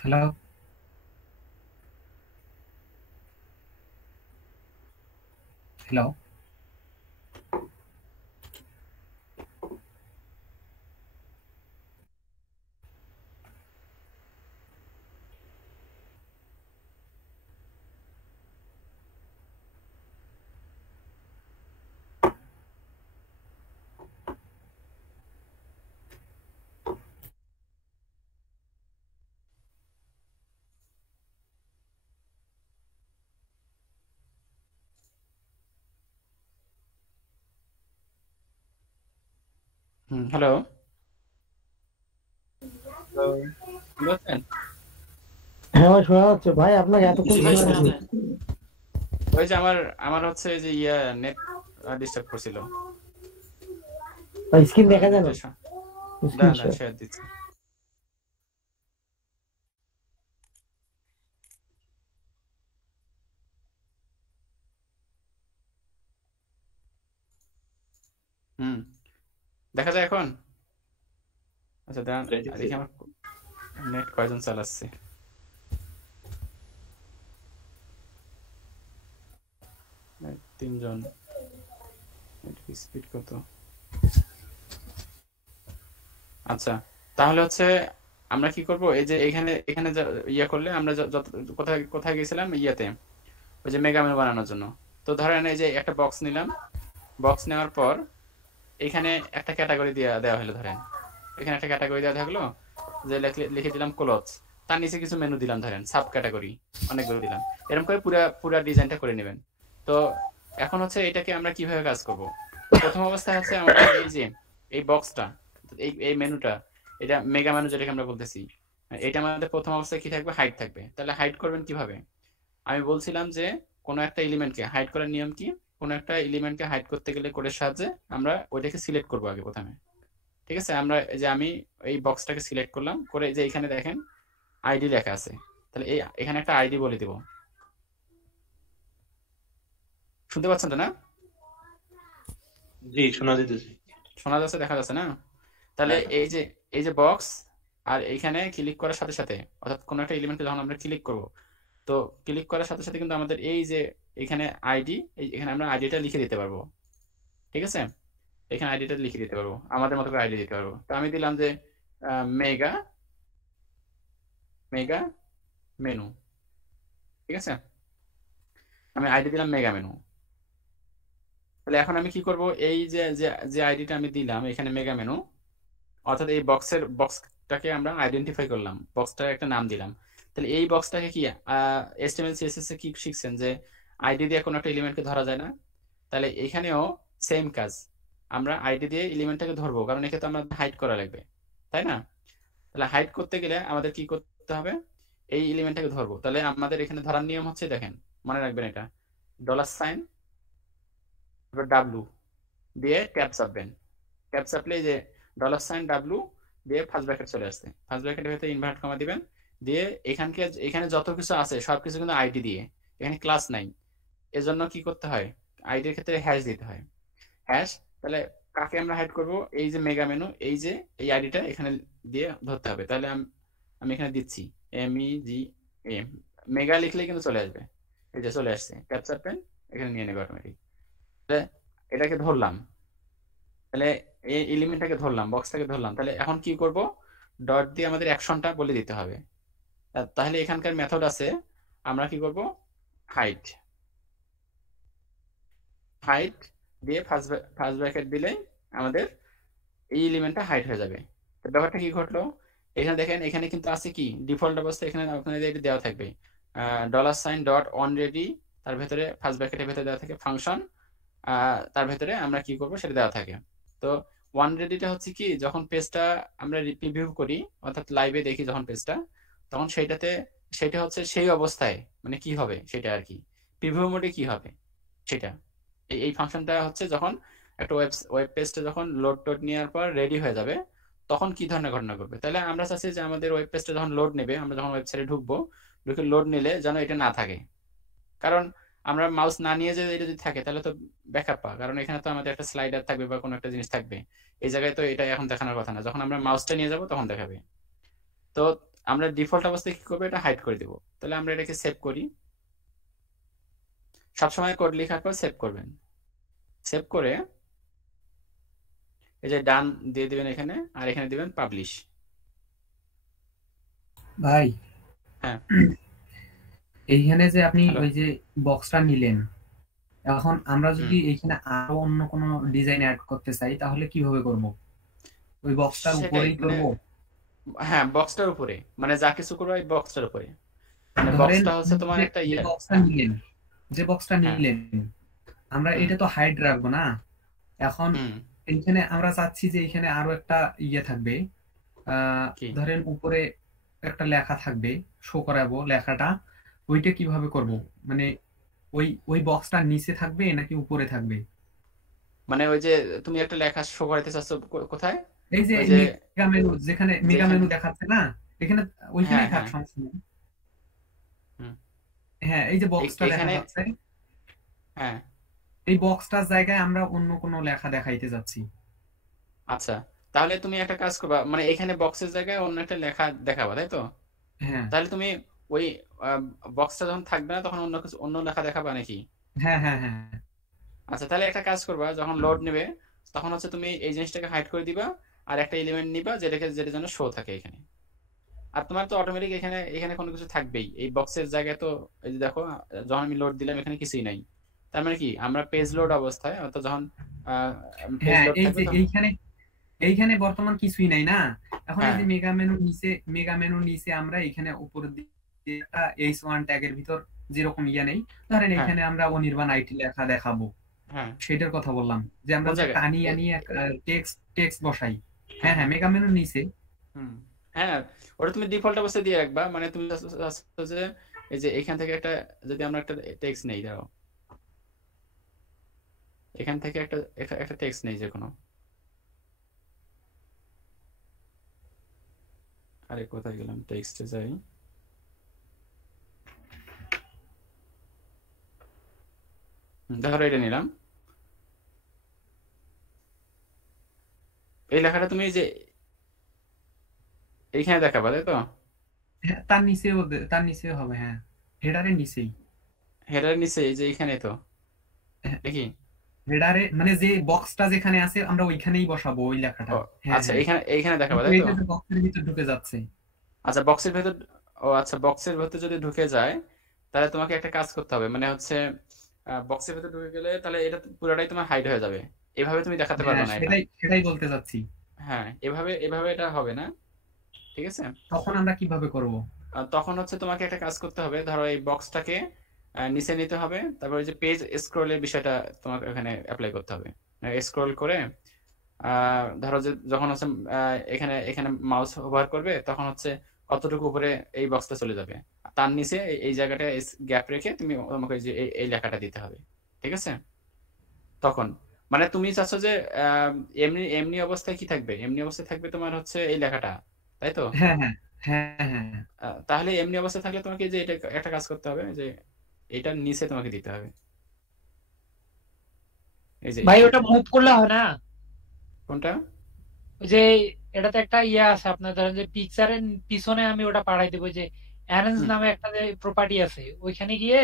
হ্যালো হ্যালো হ্যালো, বুঝছেন? হ্যাঁ ভাই, শোনা যাচ্ছে ভাই। আপনাকে এতক্ষণ ভাই শোনা শোনা যাচ্ছে? যায়। ওই যে আমার হচ্ছে এই যে নেট ডিস্টার্ব করছিল। ভাই স্ক্রিন দেখা যায় না? না স্ক্রিন না, শেয়ার দিচ্ছি। দেখা যায় এখন? আচ্ছা দাঁড়ান, দেখি আমার নেট কয়জন চালাচ্ছে। তিনজন। স্পিড কত? আচ্ছা, তাহলে হচ্ছে আমরা কি করব, এই যে এখানে এখানে ইয়ে করলে আমরা কোথায় কোথায় গেছিলাম ইয়েতে, ওই যে মেগা মেনু বানানোর জন্য। তো ধরেন এই যে একটা বক্স নিলাম, বক্স নেওয়ার পর এখানে একটা ক্যাটাগরি দেওয়া হলো, ধরেন এখানে একটা ক্যাটাগরি দেওয়া থাকলো, যে লিখে দিলাম ক্লোথস, তার নিচে কিছু মেনু দিলাম, ধরেন সাব ক্যাটাগরি অনেকগুলো দিলাম, এরকম করে পুরা ডিজাইনটা করে নেবেন। তো এখন হচ্ছে এটাকে আমরা কিভাবে কাজ করব? প্রথম অবস্থায় হচ্ছে আমাদের এই যে এই এই এই মেনুটা, এটা মেগা মেনু যেটাকে আমরা বলতেছি, এটা আমাদের প্রথম অবস্থায় কি থাকবে, হাইট থাকবে। তাহলে হাইট করবেন কিভাবে? আমি বলছিলাম যে কোনো একটা এলিমেন্টকে হাইড করার নিয়ম কি, কোনো একটা এলিমেন্টকে হাইড করতে গেলে কোডের সাহায্যে আমরা ওইটাকে সিলেক্ট করবো আগে প্রথমে। ঠিক আছে, আমরা এই যে আমি এই বক্সটাকে সিলেক্ট করলাম, করে যে এখানে দেখেন আইডি লেখা আছে, তাহলে এই এখানে একটা আইডি বলে দিব। শুনতে পাচ্ছেন তো না? জি শোনা যেতেছে। শোনা যাচ্ছে, দেখা যাচ্ছে না? তাহলে এই যে বক্স, আর এইখানে ক্লিক করার সাথে সাথে, অর্থাৎ কোনো একটা এলিমেন্টে যখন আমরা ক্লিক করব, তো ক্লিক করার সাথে সাথে কিন্তু আমাদের এই যে এখানে আইডি, এখানে আমরা আইডিটা লিখে দিতে পারবো। ঠিক আছে, এখানে আইডিটা লিখে দিতে পারবো, আমাদের মতো করে আইডি দিতে পারবো। তো আমি দিলাম যে মেগা মেগা মেনু। ঠিক আছে, আমি আইডি দিলাম মেগা মেনু। তাহলে এখন আমি কি করব, এই যে যে আইডিটা আমি দিলাম এখানে মেগা মেনু, অর্থাৎ এই বক্সটাকে আমরা আইডেন্টিফাই করলাম, বক্সটার একটা নাম দিলাম। তাহলে এই বক্সটাকে কি HTML CSS এ কি শিখছেন যে আইডি দিয়ে কোনো একটা এলিমেন্টকে ধরা যায় না? তাহলে এখানেও সেম কাজ, আমরা আইডি দিয়ে এলিমেন্টটাকে ধরবো, কারণ একে তো আমরা হাইড করা লাগবে, তাই না? তাহলে হাইড করতে গেলে আমাদের কি করতে হবে, এই এলিমেন্টটাকে ধরবো। তাহলে আমাদের এখানে ধরার নিয়ম হচ্ছে, দেখেন মনে রাখবেন, এটা $, ডাব্লু দিয়ে ট্যাব চাপবেন। ট্যাব চাপলে যে $w দিয়ে ফার্স্ট ব্র্যাকেট চলে আসছে, ফার্স্ট ব্র্যাকেটের ভেতরে ইনভার্ট কমা দিবেন, দিয়ে এখানে যত কিছু আছে সবকিছু কিন্তু আইডি দিয়ে, এখানে ক্লাস নাই, এজন্য কি করতে হয়, আইডির ক্ষেত্রে হ্যাশ দিতে হয়, হ্যাশ। তাহলে কাকে আমরা হাইড করব, এই যে মেগা মেনু, এই যে এই আইডিটা এখানে দিয়ে ধরতে হবে। তাহলে আমি এখানে দিচ্ছি MEGA, মেগা লিখলে কিন্তু চলে আসবে, এই যে চলে আসছে, ট্যাব চাপবেন, এখানে নিয়ে নেবে অটোমেটিক। তাহলে এটাকে ধরলাম, তাহলে এই এলিমেন্টটাকে ধরলাম, বক্সটাকে ধরলাম। তাহলে এখন কি করব, ডট দিয়ে আমাদের অ্যাকশনটা বলে দিতে হবে। তাহলে এখানকার মেথড আছে, আমরা কি করব, হাইট দিয়ে ফার্স্ট ব্র্যাকেট দিলে আমাদের এই এলিমেন্টটা হাইট হয়ে যাবে। তো ব্যাপারটা কি ঘটলো, এখানে দেখেন, এখানে কিন্তু আছে কি ডিফল্ট অবস্থা, এখানে আপনাদের এটা দেওয়া থাকবে $.onReady, তার ভেতরে ফার্স্ট ব্র্যাকেটের ভেতরে দেওয়া থাকে ফাংশন, তার ভেতরে আমরা কি করব সেটা দেওয়া থাকে। তো OneReadyটা হচ্ছে কি, যখন পেজটা আমরা প্রিভিউ করি, অর্থাৎ লাইভে দেখি যখন পেজটা, তখন সেটা হচ্ছে সেই অবস্থায় মানে কি হবে সেটা আর কি, প্রিভিউ মোডে কি হবে সেটা। এই ফাংশনটা হচ্ছে যখন একটা ওয়েব পেজটা যখন লোড নেওয়ার পর রেডি হয়ে যাবে, তখন কি ধরনের ঘটনা ঘটবে। তাহলে আমরা চাচ্ছি যে আমাদের ওয়েব পেজটা যখন লোড নেবে, আমরা যখন ওয়েবসাইটে ঢুকবো, ঢুকে লোড নিলে যেন এটা না থাকে, কারণ আমরা মাউস না নিয়ে যে এটা যদি থাকে তাহলে তো ব্যাকআপ পা, কারণ এখানে তো আমাদের একটা স্লাইডার থাকবে বা কোনো একটা জিনিস থাকবে, এই জায়গায় তো এটা এখন দেখানোর কথা না, যখন আমরা মাউসটা নিয়ে যাব তখন দেখাবে। তো আমরা ডিফল্ট অবস্থায় কি করবো, এটা হাইড করে দিব। তাহলে আমরা এটাকে সেভ করি, সবসময় কোড লেখার পর সেভ করবেন, সেভ করে এই যে ডান দিয়ে দিবেন এখানে, আর এখানে দিবেন পাবলিশ। ভাই হ্যাঁ, এইখানে যে আপনি হ্যালো। ওই যে বক্সটা নিলেন, এখন আমরা যদি এইখানে আরো অন্য কোনো ডিজাইন অ্যাড করতে চাই তাহলে কিভাবে করব? ওই বক্সটার সেটাই উপরেই মানে, করব? হ্যাঁ বক্সটার উপরে, মানে যা কিছু করবো এই বক্সটার উপরে, মানে ধরেন বক্সটা হচ্ছে তোমার একটা যে বক্সটা হ্যাঁ নিলেন, যে বক্সটা হ্যাঁ নিলেন আমরা হুম এটা তো হাইড রাখবো না। এখন হুম এইখানে আমরা চাচ্ছি যে এখানে আরো একটা থাকবে, কি ধরেন উপরে একটা লেখা থাকবে, শো করাবো লেখাটা, ওইটা কিভাবে করব? হুম। মানে ওই বক্সটা নিচে থাকবে নাকি উপরে থাকবে? মানে ওই যে তুমি একটা লেখা শো করাতে চাচ্ছ কোথায়, এই যে ওই যে মেগা মেনু, যেখানে মেগা যেখানে, মেনু দেখাচ্ছে না, এখানে হ্যাঁ ওইখানেই থাক হ্যাঁ সমস্যা নেই। হুম হ্যাঁ, এই যে বক্সটা দেখা এখানে, যাচ্ছে, হ্যাঁ এই বক্সটার জায়গায় আমরা অন্য কোনো লেখা দেখাইতে যাচ্ছি। আচ্ছা। তাহলে তুমি একটা কাজ করবা, মানে এখানে বক্সের জায়গায় অন্য একটা লেখা দেখাবা, তাই তো? হ্যাঁ তাহলে তুমি ওই বক্সটা যখন থাকবে না তখন অন্য লেখা দেখাবা নাকি? হ্যাঁ হ্যাঁ হ্যাঁ আচ্ছা, তাহলে একটা কাজ করবা, যখন লোড নেবে তখন হচ্ছে তুমি এই জিনিসটাকে হাইড করে দিবা, আর একটা এলিমেন্ট নিবা যেটা যেন শো থাকে এখানে। আর তোমার তো অটোমেটিক এখানে এখানে কোনো কিছু থাকবেই এই বক্সের জায়গায়। তো এই যে দেখো, যখন আমি লোড দিলাম এখানে কিছুই নাই, তার মানে কি আমরা পেজ লোড অবস্থায়, অর্থাৎ যখন পেজ হ্যাঁ, লোড এই থাকবে যে তখন, এইখানে বর্তমান কিছুই নাই না। এখন এই হ্যাঁ যে মেগা মেনুর নিচে আমরা এখানে উপরের দিকে একটা H1 ট্যাগের ভিতর যেরকম নেই, ধরেন হ্যাঁ এখানে আমরা অনির্বাণ আইটি লেখা দেখাবো, হ্যাঁ সেটার কথা বললাম, যে আমরা কোন যে জায়গায় টানি আনি টেক্সট বসাই, হ্যাঁ হ্যাঁ, মেগা মেনুর নিচে। হুম, হ্যাঁ, ওটা তুমি ডিফল্ট অবস্থায় দিয়ে রাখবা, মানে তুমি চাচ্ছো যে এই যে এখান থেকে একটা, যদি আমরা একটা টেক্সট নেই, দাঁড়াও, এখান থেকে একটা টেক্সট নেই যে কোনো, আরে কোথায় গেলাম, টেক্সটে যাই, ধরো এটা নিলাম, এই লেখাটা তুমি এই যে এইখানে দেখাবা, তাই তো? হ্যাঁ, তার নিচেও হবে, হ্যাঁ, হেডারের নিচেই। হেডার নিচে এই যে এইখানে তো দেখি। হেডারে মানে যে বক্সটা যেখানে আছে আমরা ওইখানেই বসাবো ওই লেখাটা। ও হ্যাঁ আচ্ছা, হ্যাঁ, এইখানে দেখাবা, কিন্তু তাই তো? এইটা তো বক্সের ভিতর ঢুকে যাচ্ছে। আচ্ছা, বক্সের ভেতর, ও আচ্ছা, বক্সের ভেতর যদি ঢুকে যায় তাহলে তোমাকে একটা কাজ করতে হবে, মানে হচ্ছে বক্সের ভেতর ঢুকে গেলে তাহলে এটা পুরোটাই তোমার হাইড হয়ে যাবে, এভাবে তুমি দেখাতে পারবে হ্যাঁ, না এটা। সেটাই বলতে চাচ্ছি। হ্যাঁ, এভাবে এটা হবে না, ঠিক আছে? তখন আমরা কিভাবে করব? তখন হচ্ছে তোমাকে একটা কাজ করতে হবে, ধরো এই বক্সটাকে নিচে নিতে হবে, তারপর ওই যে পেজ স্ক্রলের বিষয়টা তোমাকে এখানে অ্যাপ্লাই করতে হবে, স্ক্রল করে ধরো যে যখন হচ্ছে এখানে এখানে মাউস হোভার করবে তখন হচ্ছে কতটুকু উপরে এই বক্সটা চলে যাবে, তার নিচে এই জায়গাটা গ্যাপ রেখে তোমাকে এই যে এই লেখাটা দিতে হবে, ঠিক আছে? তখন মানে তুমি চাচ্ছ যে আহ, এমনি এমনি অবস্থায় কি থাকবে, এমনি অবস্থায় থাকবে তোমার হচ্ছে এই লেখাটা, তাই তো? হ্যাঁ হ্যাঁ হ্যাঁ হ্যাঁ হ্যাঁ। তাহলে এমনি অবস্থায় থাকলে তোমাকে যে এটা একটা কাজ করতে হবে, যে এটার নিচে তোমাকে দিতে হবে, এই যে ভাই ওটা মুভ করলে হয় না? কোনটা? ওই যে এটাতে একটা ইয়ে আছে, আপনার ধরেন যে পিকচারের পিছনে আমি ওটা পাঠাই দেবো, যে অ্যারেঞ্জ হুম নামে একটা যে প্রপার্টি আছে, ওইখানে গিয়ে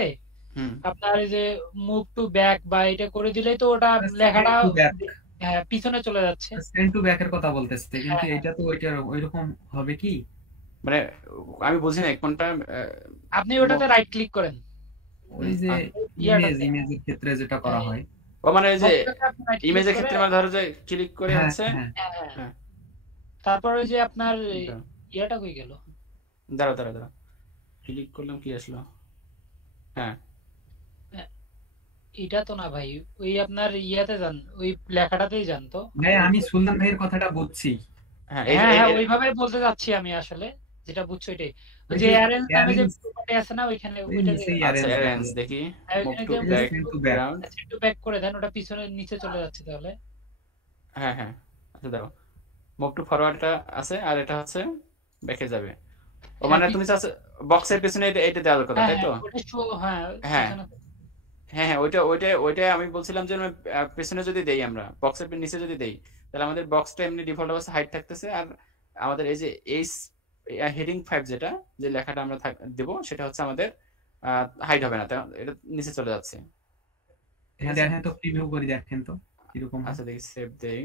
হুম আপনার এই যে মুভ টু ব্যাক বা এটা করে দিলেই তো ওটা লেখাটা টু ব্যাক, পিছনে চলে যাচ্ছে। সেন্ড টু ব্যাক এর কথা বলতেছে, কিন্তু হ্যাঁ হ্যাঁ, এটা তো ওইটার ওইরকম হবে কি? মানে আমি বুঝি নাই কোনটা। আপনি ওটাতে রাইট ক্লিক করেন ওই যে ইয়াটাতে, ইমেজের ক্ষেত্রে যেটা করা হয়। ও মানে ওই যে বক্সটাতে আপনি রাইট ক্লিক ইমেজের করে, ক্ষেত্রে মানে ধরো যে ক্লিক করে হ্যাঁ হচ্ছে, হ্যাঁ, হ্যাঁ হ্যাঁ, হ্যাঁ, তারপর ওই যে আপনার দাঁড়াও ইয়াটা কই গেল? দাঁড়াও দাঁড়াও দাঁড়াও, ক্লিক করলাম, কি আসলো? হ্যাঁ এটা তো না ভাই, ওই আপনার ইয়াতে যান, ওই লেখাটাতেই যান তো। ভাই আমি সুলতান ভাইয়ের কথাটা বুঝছি। হ্যাঁ, হ্যাঁ হ্যাঁ, ওইভাবে বলতে যাচ্ছি আমি আসলে, যেটা বুঝছো এটাই। ওই ওই যে যে অ্যারেঞ্জ নামে যে অ্যারেঞ্জ, প্রপার্টি আছে না, ওইখানে ওই ওইটাকে নিচেই আচ্ছা, অ্যারেঞ্জ অ্যারেঞ্জ লেখা। দেখি, মুভ ওইখানে টু গিয়ে এই যে back send to back. Ground, একটু ব্যাক করে দেন, ওটা পিছনে নিচে চলে যাচ্ছে তাহলে। হ্যাঁ হ্যাঁ, আচ্ছা দাও, মুভ টু ফরওয়ার্ডটা আছে আর এটা হচ্ছে ব্যাকে যাবে, ও হ্যাঁ মানে তুমি চাচ্ছ বক্সের পেছনে এটা দেওয়ার কথা, হ্যাঁ তাই হ্যাঁ, তো? ওটা শো, হ্যাঁ হ্যাঁ পিছনে। হ্যাঁ হ্যাঁ, ওইটা আমি বলছিলাম যে পেছনে যদি দেই, আমরা বক্সের নিচে যদি দেই, তাহলে আমাদের বক্সটা এমনি ডিফল্ট অবস্থা হাইট থাকতেছে, আর আমাদের এই যে এই হেডিং 5 যেটা, যে লেখাটা আমরা দেবো সেটা হচ্ছে আমাদের হাইট হবে না, এটা নিচে চলে যাচ্ছে, ঠিক হ্যাঁ আছে? দেখেন তো, প্রিভিউ করে দেখেন তো কিরকম হয়। আচ্ছা দেখি, সেভ দেই,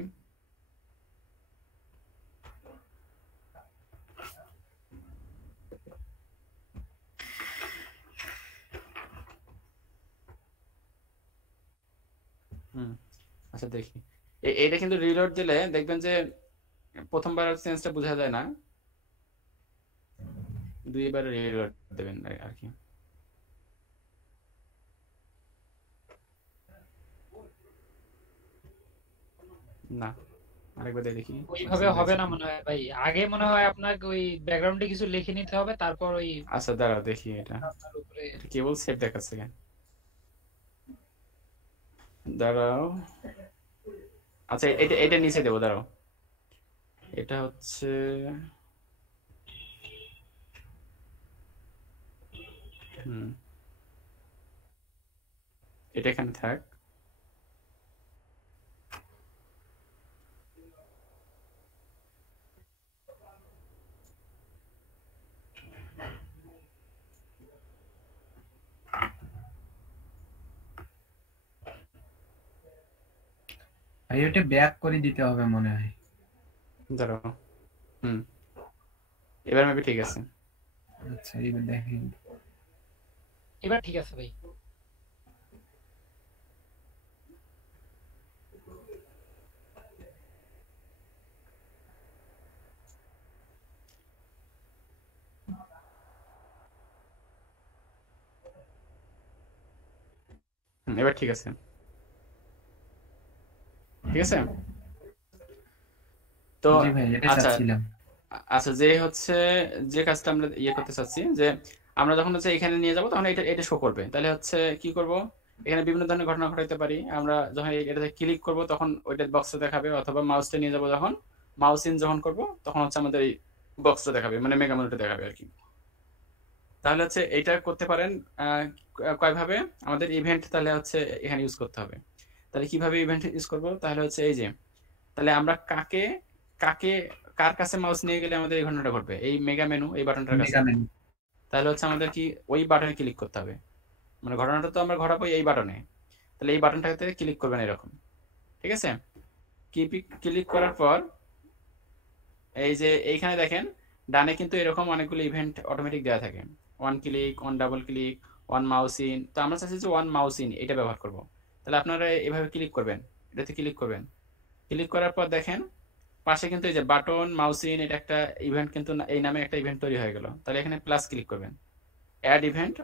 হুম, আচ্ছা দেখি, এইটা কিন্তু রিলোড দিলে দেখবেন যে প্রথমবার চেঞ্জটা বোঝা যায় না, দুইবার রিলোড দেবেন আর কি। না, আরেকবার দিয়ে দেখি, ওইভাবে হবে না মনে হয় ভাই, আগে মনে হয় আপনাকে ওই ব্যাকগ্রাউন্ডে কিছু লিখে নিতে হবে, তারপর ওই আচ্ছা দাঁড়াও দেখি, এটা আপনার উপরে। এটা কেবল সেভ দেখাচ্ছে কেন, দাঁড়াও, আচ্ছা এটা নিচে দেবো, দাঁড়াও, এটা হচ্ছে, হুম, এটা এখানে থাক, ভাই ওটা ব্যাক করে দিতে হবে মনে হয়। দাঁড়াও, হুম, এবার মেবি ঠিক আছে। আচ্ছা এবার দেখেন। এবার ঠিক আছে ভাই। এবার ঠিক আছে, ঠিক আছে। তো জি ভাই, এটাই আচ্ছা চাচ্ছিলাম। আচ্ছা, যে হচ্ছে যে কাজটা আমরা ইয়ে করতে চাচ্ছি, যে আমরা যখন হচ্ছে এখানে নিয়ে যাব তখন এটা এটা শো করবে। তাহলে হচ্ছে কি করব, এখানে বিভিন্ন ধরনের ঘটনা ঘটাইতে পারি। আমরা যখন এটাতে ক্লিক করব তখন ওইটা বক্সে দেখাবে, অথবা মাউসটা নিয়ে যাব যখন মাউস ইন যখন করব তখন হচ্ছে আমাদের এই বক্সটা দেখাবে, মানে মেগা মেনুটা দেখাবে আর কি। তাহলে হচ্ছে এইটা করতে পারেন কয়ভাবে। আমাদের ইভেন্ট তাহলে হচ্ছে এখানে ইউজ করতে হবে। তাহলে কিভাবে ইভেন্ট ইউজ করব, তাহলে হচ্ছে এই যে, তাহলে আমরা কাকে কাকে কার কাছে মাউস নিয়ে গেলে আমাদের এই ঘটনাটা ঘটবে, এই মেগা মেনু এই বাটনটার কাছে। Mega menu. তাহলে হচ্ছে আমাদের কি ওই বাটনে ক্লিক করতে হবে, মানে ঘটনাটা তো আমরা ঘটাবো এই বাটনে। তাহলে এই বাটনটাতে ক্লিক করবেন এরকম, ঠিক আছে। ক্লিক করার পর এই যে এইখানে দেখেন ডানে কিন্তু এরকম অনেকগুলো ইভেন্ট অটোমেটিক দেওয়া থাকে, one click, one double click, one mouse in. তো আমরা চাচ্ছি যে ওয়ান মাউস ইন এটা ব্যবহার করব। তাহলে আপনারা এভাবে ক্লিক করবেন, এটাতে ক্লিক করবেন। ক্লিক করার পর দেখেন পাশে কিন্তু এই যে বাটন মাউস ইন এটা একটা ইভেন্ট কিন্তু এই নামে একটা ইভেন্ট তৈরি হয়ে গেল। তাহলে এখানে প্লাস ক্লিক করবেন, অ্যাড ইভেন্ট।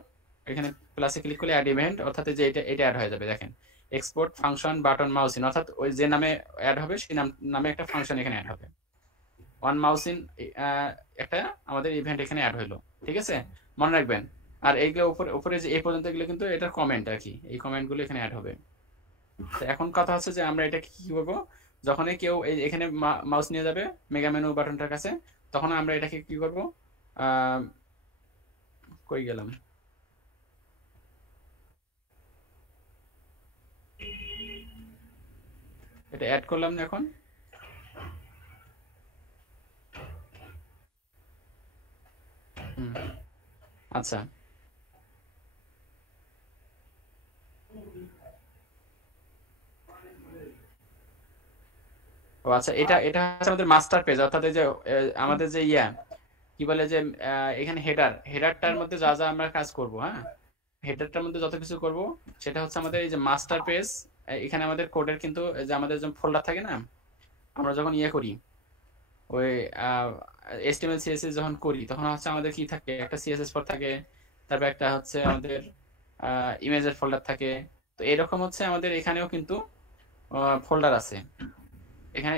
এখানে প্লাসে ক্লিক করলে অ্যাড ইভেন্ট, অর্থাৎ যে এটা এটা অ্যাড হয়ে যাবে। দেখেন export function button mouse in, অর্থাৎ ওই যে নামে অ্যাড হবে সেই নামে একটা ফাংশন এখানে অ্যাড হবে। ওয়ান মাউস ইন একটা আমাদের ইভেন্ট এখানে অ্যাড হইলো, ঠিক আছে, মনে রাখবেন। আর এইগুলো উপরে উপরে যে এই পর্যন্ত এগুলো কিন্তু এটার কমেন্ট আর কি, এই কমেন্টগুলো এখানে অ্যাড হবে। তো এখন কথা হচ্ছে যে আমরা এটা কি করবো, যখনই কেউ এখানে মাউস নিয়ে যাবে মেগা মেনু বাটনটার কাছে, তখন আমরা এটাকে কি করব, কই গেলাম, এটা অ্যাড করলাম না এখন। আচ্ছা ও আচ্ছা, এটা এটা হচ্ছে আমাদের মাস্টার পেজ, অর্থাৎ এই যে আমাদের যে কি বলে যে এখানে হেডারটার মধ্যে যা যা আমরা কাজ করব, হ্যাঁ, হেডারটার মধ্যে যত কিছু করব সেটা হচ্ছে আমাদের এই যে মাস্টার পেজ। এখানে আমাদের কোডের কিন্তু যে আমাদের যে ফোল্ডার থাকে না, আমরা যখন করি ওই HTML CSS যখন করি তখন হচ্ছে আমাদের কি থাকে, একটা CSS ফোল্ডার থাকে, তারপর একটা হচ্ছে আমাদের ইমেজের ফোল্ডার থাকে। তো এরকম হচ্ছে আমাদের এখানেও কিন্তু ফোল্ডার আছে,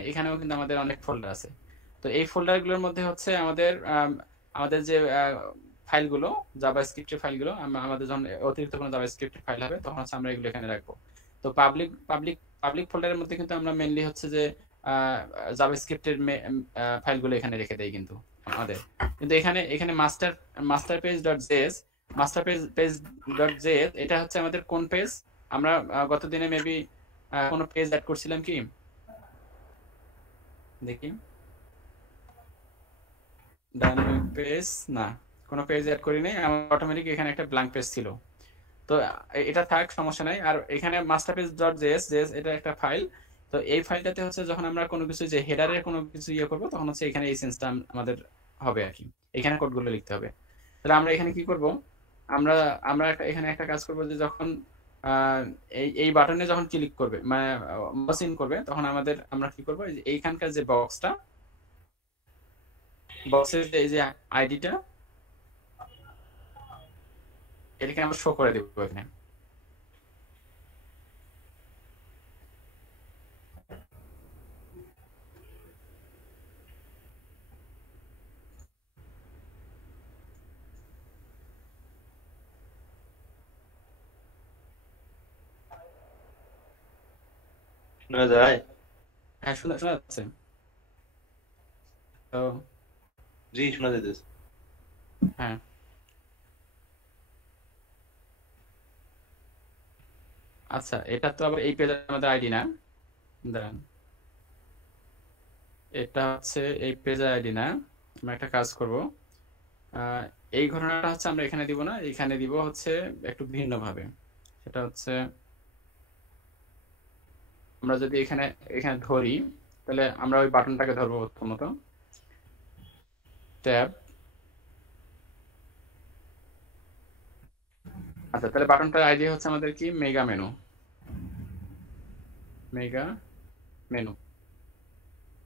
এখানেও কিন্তু আমাদের অনেক ফোল্ডার আছে। তো এই ফোল্ডারগুলোর মধ্যে হচ্ছে আমাদের আমাদের যে ফাইলগুলো জাভাস্ক্রিপ্টের ফাইলগুলো, আমাদের যখন অতিরিক্ত কোনো জাভাস্ক্রিপ্টের ফাইল হবে তখন হচ্ছে আমরা এগুলো এখানে রাখবো। তো পাবলিক ফোল্ডারের মধ্যে কিন্তু আমরা মেনলি হচ্ছে যে জাভাস্ক্রিপ্টের ফাইলগুলো এখানে রেখে দেই কিন্তু আমাদের। কিন্তু এখানে এখানে মাস্টার পেজ ডট জেএস এটা হচ্ছে আমাদের কোন পেজ, আমরা গত দিনে মেবি কোনো পেজ অ্যাড করছিলাম কি দেখি, ডাইনামিক পেজ না, কোনো পেজ অ্যাড করি নাই, আমার অটোমেটিক এখানে একটা ব্ল্যাঙ্ক পেজ ছিল। তো এটা থাক, সমস্যা নাই। আর এখানে মাস্টারপেজ ডট জেএস এটা একটা ফাইল। তো এই ফাইলটাতে হচ্ছে যখন আমরা কোনো কিছু যে হেডারের কোনো কিছু করবো তখন হচ্ছে এখানে এই সেন্সটা আমাদের হবে আর কি, এখানে কোডগুলো লিখতে হবে। তাহলে আমরা এখানে কি করব, আমরা আমরা এখানে একটা কাজ করব যে যখন এই বাটনে যখন ক্লিক করবে মানে মাউস ইন করবে তখন আমরা কি করব, এইখানকার যে বক্সের এই যে আইডিটা এটাকে আমরা শো করে দেবো এখানে। শোনা যায়? হ্যাঁ, শোনা যাচ্ছে তো। জি, শোনা যাইতেছে। হ্যাঁ আচ্ছা, এটা তো আবার এই পেজের আমাদের আইডি না, দাঁড়ান, এটা হচ্ছে এই পেজের আইডি না। আমরা একটা কাজ করব, এই ঘটনাটা হচ্ছে আমরা এখানে দিব না, এখানে দিব হচ্ছে একটু ভিন্ন ভাবে। সেটা হচ্ছে আমরা যদি এখানে এখানে ধরি তাহলে আমরা ওই বাটনটাকে ধরবো প্রথমত, ট্যাব। আচ্ছা, তাহলে বাটনটার আইডি হচ্ছে আমাদের কি মেগা মেনু,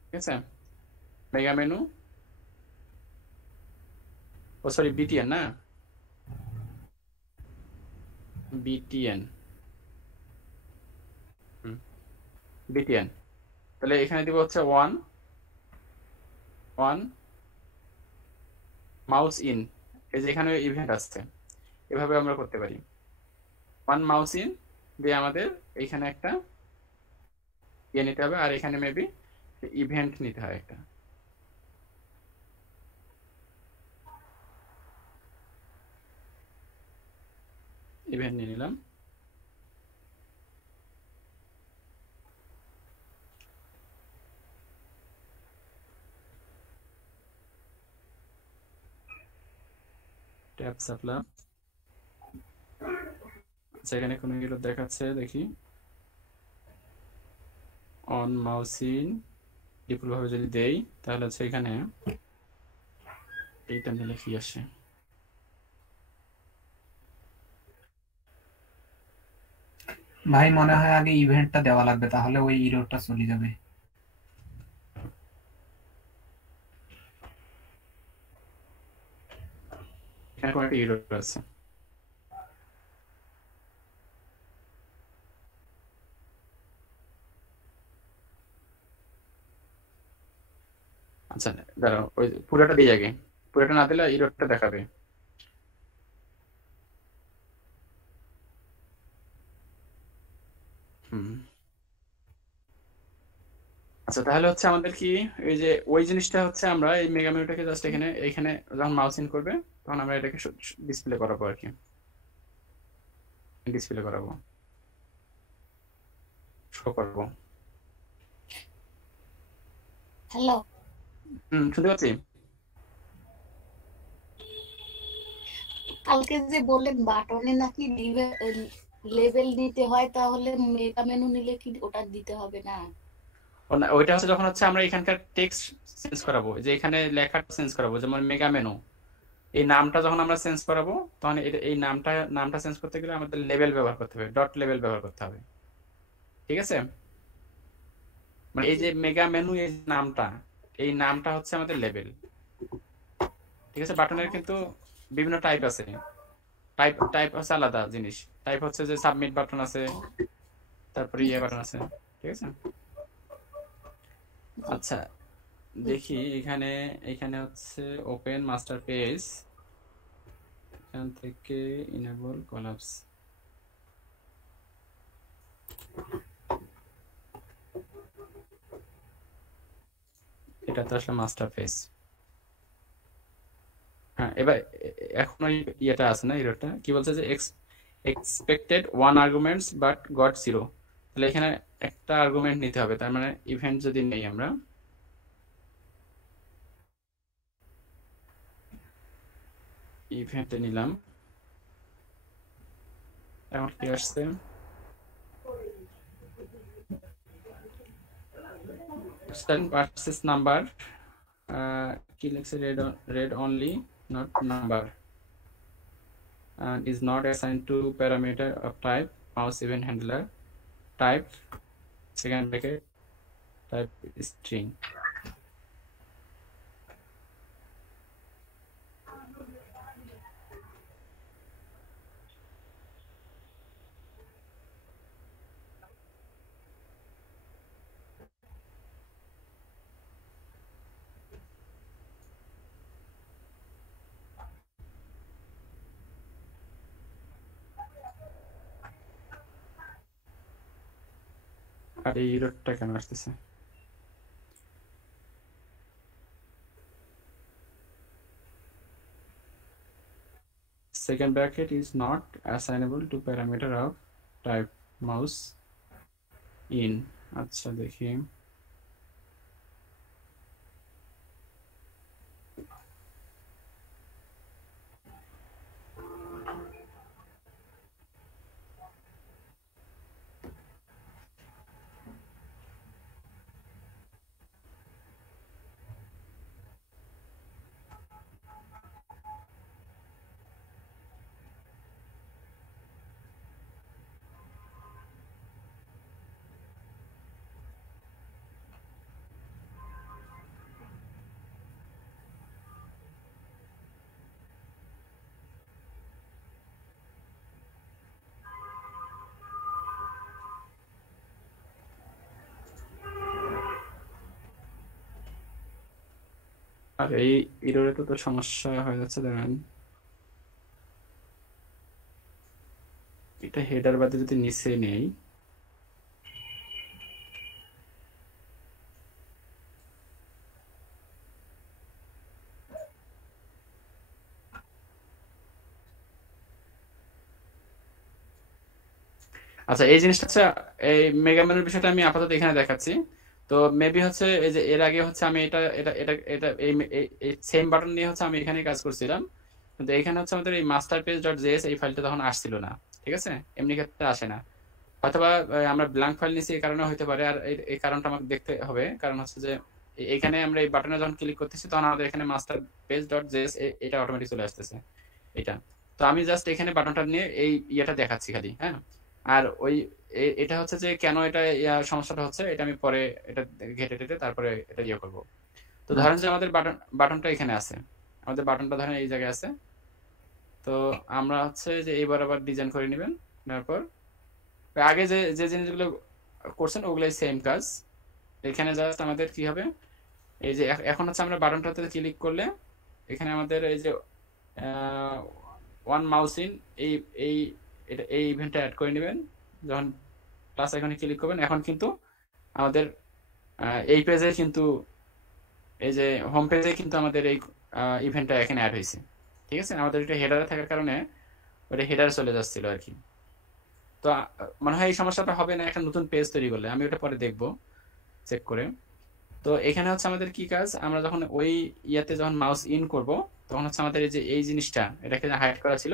ঠিক আছে, মেগা মেনু, ও সরি বিটিএন না, বিটিএন তাহলে এখানে দিব হচ্ছে 1 ওয়ান মাউস ইন, এই যে এখানে ইভেন্ট আসছে, এভাবে আমরা করতে পারি। ওয়ান মাউস ইন দিয়ে আমাদের এইখানে একটা ইয়ে নিতে হবে, আর এখানে মেবি ইভেন্ট নিতে হয় একটা। ইভেন্ট নিয়ে নিলাম। ট্যাব সাপ্লাই, আচ্ছা এখানে কোনো এরর দেখাচ্ছে, দেখি। অন মাউস ইন বিপুলভাবে যদি দেই তাহলে হচ্ছে এখানে এইটা নিলে কি আসে। ভাই মনে হয় আগে ইভেন্টটা দেওয়া লাগবে, তাহলে ওই ইরোরটা চলে যাবে। এখানে কোনো একটা এরর আছে। আচ্ছা দাঁড়াও, ওই পুরোটা দিই আগে, পুরোটা না দিলে এররটা দেখাবে। হুম, আচ্ছা তাহলে হচ্ছে আমাদের কি এই যে ওই জিনিসটা হচ্ছে আমরা এই মেগা মেনুটাকে জাস্ট এখানে এইখানে যখন মাউস ইন করবে তখন আমরা এটাকে ডিসপ্লে করাবো আর কি, ডিসপ্লে করাবো, শো করবো। হ্যালো, শুনতে পাচ্ছি। কালকে যে বললেন বাটনে নাকি লেভেল দিতে হয়, তাহলে মেগা মেনু নিলে কি ওটা দিতে হবে না? ওইটা হচ্ছে যখন হচ্ছে আমরা এখানকার টেক্সট চেঞ্জ করাবো, যে এখানে লেখাটা চেঞ্জ করাবো, যেমন মেগা মেনু এই নামটা যখন আমরা চেঞ্জ করাবো তখন এই নামটা চেঞ্জ করতে গেলে আমাদের লেভেল ব্যবহার করতে হবে, ডট লেভেল ব্যবহার করতে হবে। ঠিক আছে, মানে এই যে মেগা মেনু এই নামটা, এই নামটা হচ্ছে আমাদের লেভেল। ঠিক আছে, বাটনের কিন্তু বিভিন্ন টাইপ আছে, টাইপ টাইপ হচ্ছে আলাদা জিনিস। টাইপ হচ্ছে যে সাবমিট বাটন আছে, তারপরে ইয়ে বাটন আছে। ঠিক আছে, আচ্ছা দেখি এখানে, এখানে হচ্ছে ওপেন মাস্টার পেজ, এখান থেকে ইনেবল কলাপস, এটা তো আসলে মাস্টার পেজ। হ্যাঁ এবার এখন ওই ইয়েটা আছে না, এররটা কি বলছে যে expected one arguments but goat zero, তাহলে এখানে একটা আর্গুমেন্ট নিতে হবে, তার মানে ইভেন্ট যদি নেই আমরা, ইভেন্টে নিলাম, এখন কি আসছে, পার্সেস নাম্বার, কি লিখছে, red only not number, and is not assigned to parameter of type mouse event handler, type second bracket type string. আর এই এররটা কেন আসতেছে? Second bracket is not assignable to parameter of type mouse in. আচ্ছা দেখি, আর এই এররে তো সমস্যা হয়ে যাচ্ছে, দাঁড়ান এটা হেডার বাদে যদি নিচে নেই, আচ্ছা এই জিনিসটা হচ্ছে এই মেগামেনের বিষয়টা আমি আপাতত এখানে দেখাচ্ছি। তো মেবি হচ্ছে এই যে এর আগে হচ্ছে আমি এটা এটা এটা এটা এই সেম বাটন নিয়ে হচ্ছে আমি এখানে কাজ করছিলাম, কিন্তু এখানে হচ্ছে আমাদের এই মাস্টার পেজ ডট জেএস এই ফাইলটা তখন আসছিল না, ঠিক আছে, এমনি ক্ষেত্রে আসে না, অথবা আমরা ব্ল্যাঙ্ক ফাইল নিছি এই কারণে হতে পারে। আর এই কারণটা আমাকে দেখতে হবে, কারণ হচ্ছে যে এখানে আমরা এই বাটনে যখন ক্লিক করতেছি তখন আমাদের এখানে মাস্টার পেজ ডট জেএস এটা অটোমেটিক চলে আসতেছে এটা। তো আমি জাস্ট এখানে বাটনটা নিয়ে এই ইয়েটা দেখাচ্ছি খালি, হ্যাঁ। আর ওই এটা হচ্ছে যে কেন এটা সমস্যাটা হচ্ছে এটা আমি পরে এটা ঘেটে টেটে তারপরে এটা ইয়ে করবো। তো ধরেন যে আমাদের বাটনটা এখানে আছে, আমাদের বাটনটা ধরেন এই জায়গায় আছে। তো আমরা হচ্ছে যে এইবার আবার ডিজাইন করে নেবেন, তারপর আগে যে যে জিনিসগুলো করছেন ওগুলাই সেম কাজ। এখানে জাস্ট আমাদের কি হবে, এই যে এখন হচ্ছে আমরা বাটনটাতে ক্লিক করলে এখানে আমাদের এই যে ওয়ান মাউস ইন এই এই এটা এই ইভেন্টটা অ্যাড করে নেবেন। যখন প্লাস আইকনে ক্লিক করবেন এখন কিন্তু আমাদের এই পেজে কিন্তু এই যে হোম পেজে কিন্তু আমাদের এই ইভেন্টটা এখানে অ্যাড হয়েছে, ঠিক আছে। আমাদের এটা হেডারে থাকার কারণে ওটা হেডারে চলে যাচ্ছিল আর কি। তো মনে হয় এই সমস্যাটা হবে না একটা নতুন পেজ তৈরি করলে, আমি ওটা পরে দেখবো চেক করে। তো এখানে হচ্ছে আমাদের কি কাজ, আমরা যখন ওই ইয়াতে যখন মাউস ইন করব তখন হচ্ছে আমাদের এই যে এই জিনিসটা এটাকে হাইড করা ছিল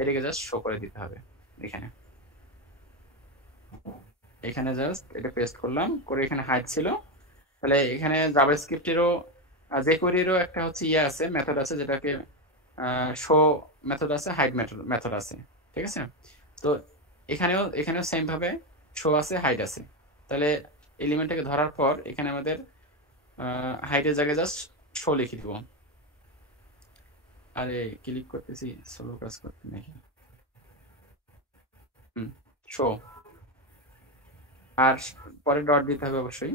এটাকে জাস্ট শো করে দিতে হবে। এখানে এখানে জাস্ট এটা পেস্ট করলাম, করে এখানে হাইড ছিল, তাহলে এখানে জাভাস্ক্রিপ্টেরও যে কোয়েরিরও একটা হচ্ছে ইয়ে আছে, মেথড আছে, যেটাকে শো মেথড আছে, হাইড মেথড আছে, ঠিক আছে। তো এখানেও সেম ভাবে শো আছে, হাইড আছে। তাহলে এলিমেন্টটাকে ধরার পর এখানে আমাদের হাইডের জায়গায় জাস্ট শো লিখে দিব। আরে ক্লিক করতেছি স্লো কাজ করতে নাকি, শো, আর পরে ডট দিতে হবে অবশ্যই।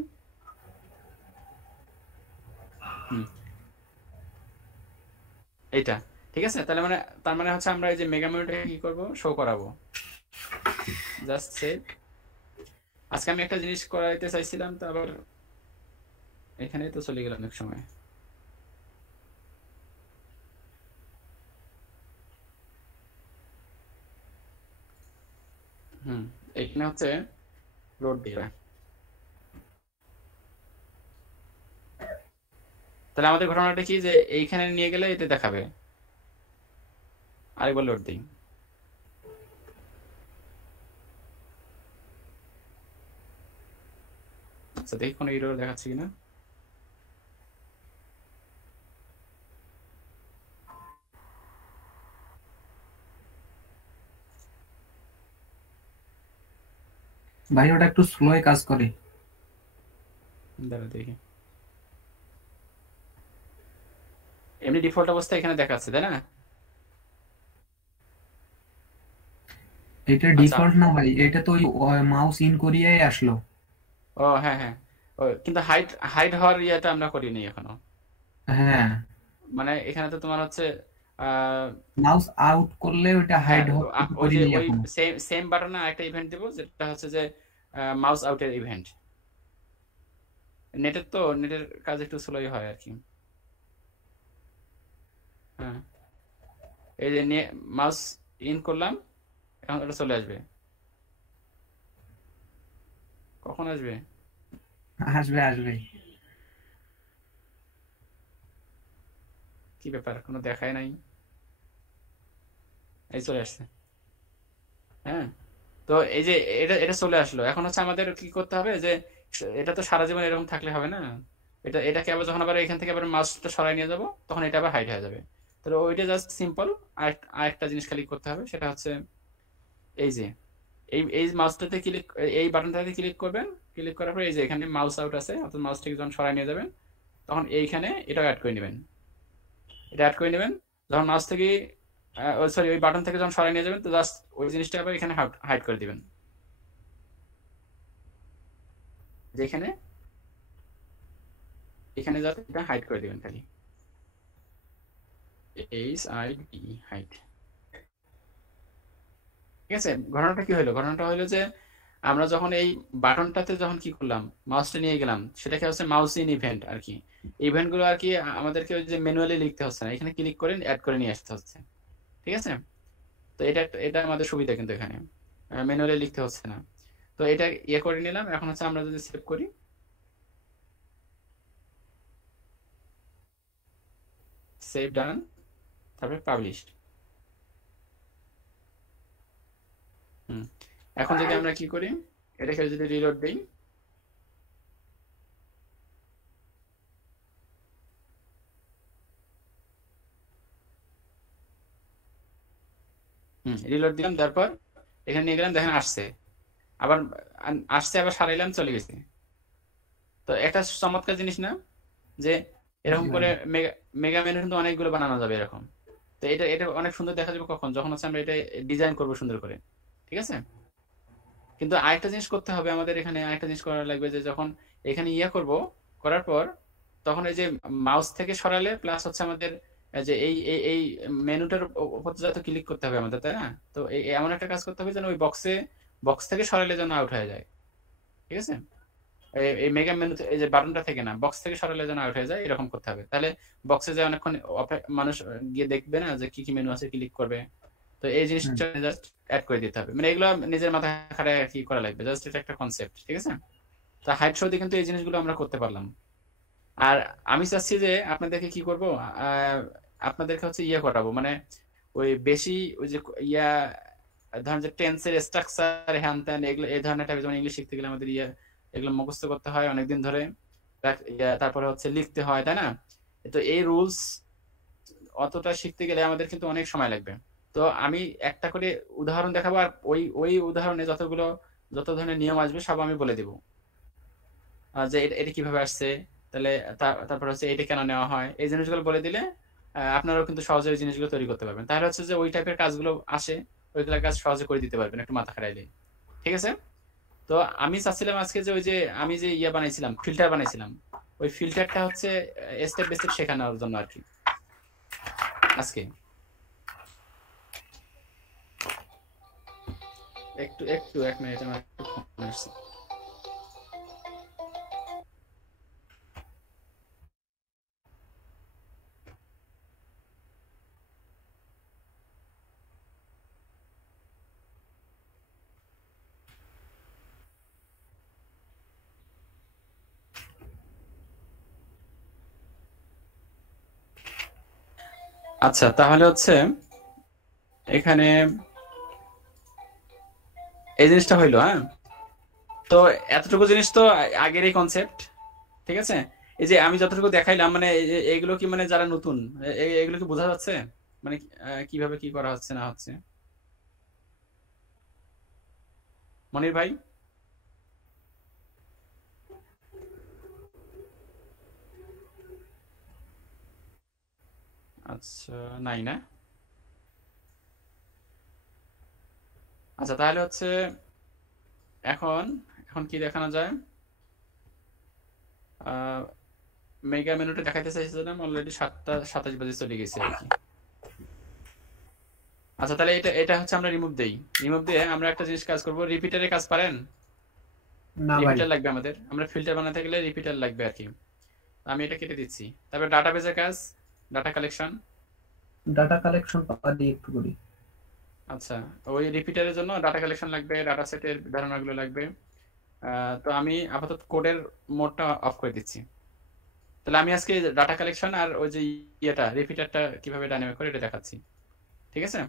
এইটা ঠিক আছে। তাহলে মানে তার মানে হচ্ছে আমরা এই যে মেগা মেনুটাকে কি করব, শো করাবো। Just save. আজকে আমি একটা জিনিস করাইতে চাইছিলাম, তো আবার এখানেই তো চলে গেল অনেক সময়। এখানে হচ্ছে লোড দিবে, তাহলে আমাদের ঘটনাটা কি যে এইখানে নিয়ে গেলে এতে দেখাবে। আরেকবার লোড দিই, আচ্ছা দেখি কোনো এরর দেখাচ্ছে কিনা। ভাই ওটা একটু স্লোই কাজ করে। দাঁড়া দেখি, এমনি ডিফল্ট অবস্থা এখানে দেখাচ্ছে তাই না? এটা ডিফল্ট না ভাই, এটা তো ওই মাউস ইন করিয়াই আসলো। ও হ্যাঁ হ্যাঁ, ও কিন্তু হাইড হাইড হওয়ার ইয়েটা আমরা করিনি এখনো। হ্যাঁ, মানে এখানে তো তোমার হচ্ছে মাউস আউট করলে ওটা হাইড হবে, ওই যে করিনি ওই এখনো। সেম বাটনে একটা ইভেন্ট দিব যেটা হচ্ছে যে মাউস আউটের ইভেন্ট। নেটের কাজ একটু স্লোই হয় আর কি। হ্যাঁ, এই যে মাউস ইন করলাম, এখন এটা চলে আসবে। কখন আসবে? আসবে আসবে। কি ব্যাপার, কোনো দেখায় নাই? এই চলে আসছে। হ্যাঁ, তো এই যে এটা এটা চলে আসলো। এখন হচ্ছে আমাদের কি করতে হবে যে এটা তো সারা জীবন এরকম থাকলে হবে না। এটাকে আবার যখন আবার এখান থেকে আবার মাউসটা সরাই নিয়ে যাব তখন এটা আবার হাইড হয়ে যাবে। তাহলে ওইটা জাস্ট সিম্পল। আরেকটা জিনিস খালি করতে হবে, সেটা হচ্ছে এই যে এই মাউসটাতে ক্লিক, এই বাটনটাতে ক্লিক করবেন। ক্লিক করার পর এই যে এখানে মাউস আউট আছে, অর্থাৎ মাউসটাকে যখন সরাই নিয়ে যাবেন তখন এইখানে এটাও অ্যাড করে নেবেন। এটা অ্যাড করে নেবেন যখন মাউস থেকে সরি ওই বাটন থেকে যখন সরাই নিয়ে যাবেন, তো জাস্ট ওই জিনিসটা আবার এখানে হাইড করে দিবেন। যেখানে এখানে জাস্ট এটা হাইড করে দিবেন খালি। HID height. ঠিক আছে, ঘটনাটা কি হলো? ঘটনাটা হলো যে আমরা যখন এই বাটনটাতে যখন কি করলাম, মাউসটা নিয়ে গেলাম, সেটাকে হচ্ছে মাউস ইন ইভেন্ট আর কি। ইভেন্ট গুলো আর কি আমাদেরকে ওই যে ম্যানুয়ালি লিখতে হচ্ছে না, এখানে ক্লিক করে অ্যাড করে নিয়ে আসতে হচ্ছে। ঠিক আছে, তো এটা আমাদের সুবিধা, কিন্তু এখানে ম্যানুয়ালি লিখতে হচ্ছে না। তো এটা ইয়ে করে নিলাম। এখন হচ্ছে আমরা যদি সেভ করি, সেভ ডান, তারপরে পাবলিশড। এখন যদি আমরা কি করি, এটাকে যদি রিলোড দিই, রিলোড দিলাম, তারপর এখানে নিয়ে গেলাম, দেখেন আসছে, আবার আসছে, আবার সারাইলাম, চলে গেছে। তো একটা চমৎকার জিনিস না, যে এরকম করে মেগা মেনু কিন্তু অনেকগুলো বানানো যাবে এরকম। তো এটা অনেক সুন্দর দেখা যাবে কখন, যখন হচ্ছে আমরা এটা ডিজাইন করবো সুন্দর করে। ঠিক আছে, কিন্তু আরেকটা জিনিস করতে হবে আমাদের, এখানে আরেকটা জিনিস করা লাগবে, যে যখন এখানে ইয়ে করব, করার পর তখন এই যে মাউস থেকে সরালে প্লাস হচ্ছে আমাদের যে এই মেনুটার উপর যত ক্লিক করতে হবে আমাদের, তাই না? তো এমন একটা কাজ করতে হবে যেন ওই বক্স থেকে সরালে যেন আউট হয়ে যায়। ঠিক আছে, এই মেগা মেনু, এই যে বাটনটা থেকে না, বক্স থেকে সরালে যেন আউট হয়ে যায়, এরকম করতে হবে। তাহলে বক্সে যে অনেকক্ষণ মানুষ গিয়ে দেখবে না যে কি কি মেনু আছে, ক্লিক করবে। তো এই জিনিসটা জাস্ট অ্যাড করে দিতে হবে, মানে এগুলো নিজের মাথায় খাটায় কি করা লাগবে, জাস্ট এটা একটা কনসেপ্ট। ঠিক আছে, তো হাইট শো দিয়ে কিন্তু এই জিনিসগুলো আমরা করতে পারলাম। আর আমি চাচ্ছি যে আপনাদেরকে কি করব, আপনাদেরকে হচ্ছে ইয়ে করাবো, মানে ওই বেশি ওই যে ইয়া ধরেন যে টেন্সের স্ট্রাকচার, হ্যান ত্যান, এগুলো এই ধরনের টাইপের, যেমন ইংলিশ শিখতে গেলে আমাদের এগুলো মুখস্থ করতে হয় অনেকদিন ধরে, তারপরে হচ্ছে লিখতে হয়, তাই না? তো এই রুলস অতটা শিখতে গেলে আমাদের কিন্তু অনেক সময় লাগবে। তো আমি একটা করে উদাহরণ দেখাবো, আর ওই উদাহরণে যত ধরনের নিয়ম আসবে সব আমি বলে দিব, যে এটা কিভাবে আসছে, তাহলে তারপর হচ্ছে এটা কেন নেওয়া হয়, এই জিনিসগুলো বলে দিলে আপনারাও কিন্তু সহজে ওই জিনিসগুলো তৈরি করতে পারবেন। তাহলে হচ্ছে যে ওই টাইপের কাজগুলো আসে, ওইগুলো কাজ সহজে করে দিতে পারবেন একটু মাথা খাটাইলে। ঠিক আছে, তো আমি চাচ্ছিলাম আজকে যে ওই যে আমি যে বানাইছিলাম, ফিল্টার বানাইছিলাম, ওই ফিল্টারটা হচ্ছে স্টেপ বাই স্টেপ শেখানোর জন্য আর কি আজকে। একটু 1 মিনিট, আমার একটু ফোন আসছে। আচ্ছা, তাহলে হচ্ছে এখানে এই জিনিসটা হইলো। হ্যাঁ, তো এতটুকু জিনিস তো আগেরই কনসেপ্ট। ঠিক আছে, এই যে আমি যতটুকু দেখাইলাম, মানে এগুলো কি, মানে যারা নতুন, এগুলো কি বোঝা যাচ্ছে, মানে কিভাবে কি করা হচ্ছে না হচ্ছে? মনির ভাই? আচ্ছা, নাই না? আচ্ছা, তাহলে হচ্ছে এখন এখন কি দেখানো যায়? মেগা মেনুটা দেখাইতে চাইছিলাম, অলরেডি 7:27 বাজে চলে গেছে আর কি। আচ্ছা, তাহলে এটা হচ্ছে আমরা রিমুভ দিয়ে আমরা একটা জিনিস কাজ করব, রিপিটারের কাজ পারেন? না ভাই, রিপিটার লাগবে আমাদের, আমরা ফিল্টার বানাতে গেলে রিপিটার লাগবে আর কি। আমি এটা কেটে দিচ্ছি। তারপর ডাটাবেজের কাজ, ডাটা কালেকশন পারি একটু করি। আচ্ছা, ওই রিপিটারের জন্য ডাটা কালেকশন লাগবে, ডাটা সেটের ধারণাগুলো লাগবে। তো আমি আপাতত কোডের মোডটা অফ করে দিচ্ছি। তাহলে আমি আজকে ডাটা কালেকশন আর ওই যে রিপিটারটা কিভাবে ডাইনামিক করে এটা দেখাচ্ছি। ঠিক আছে,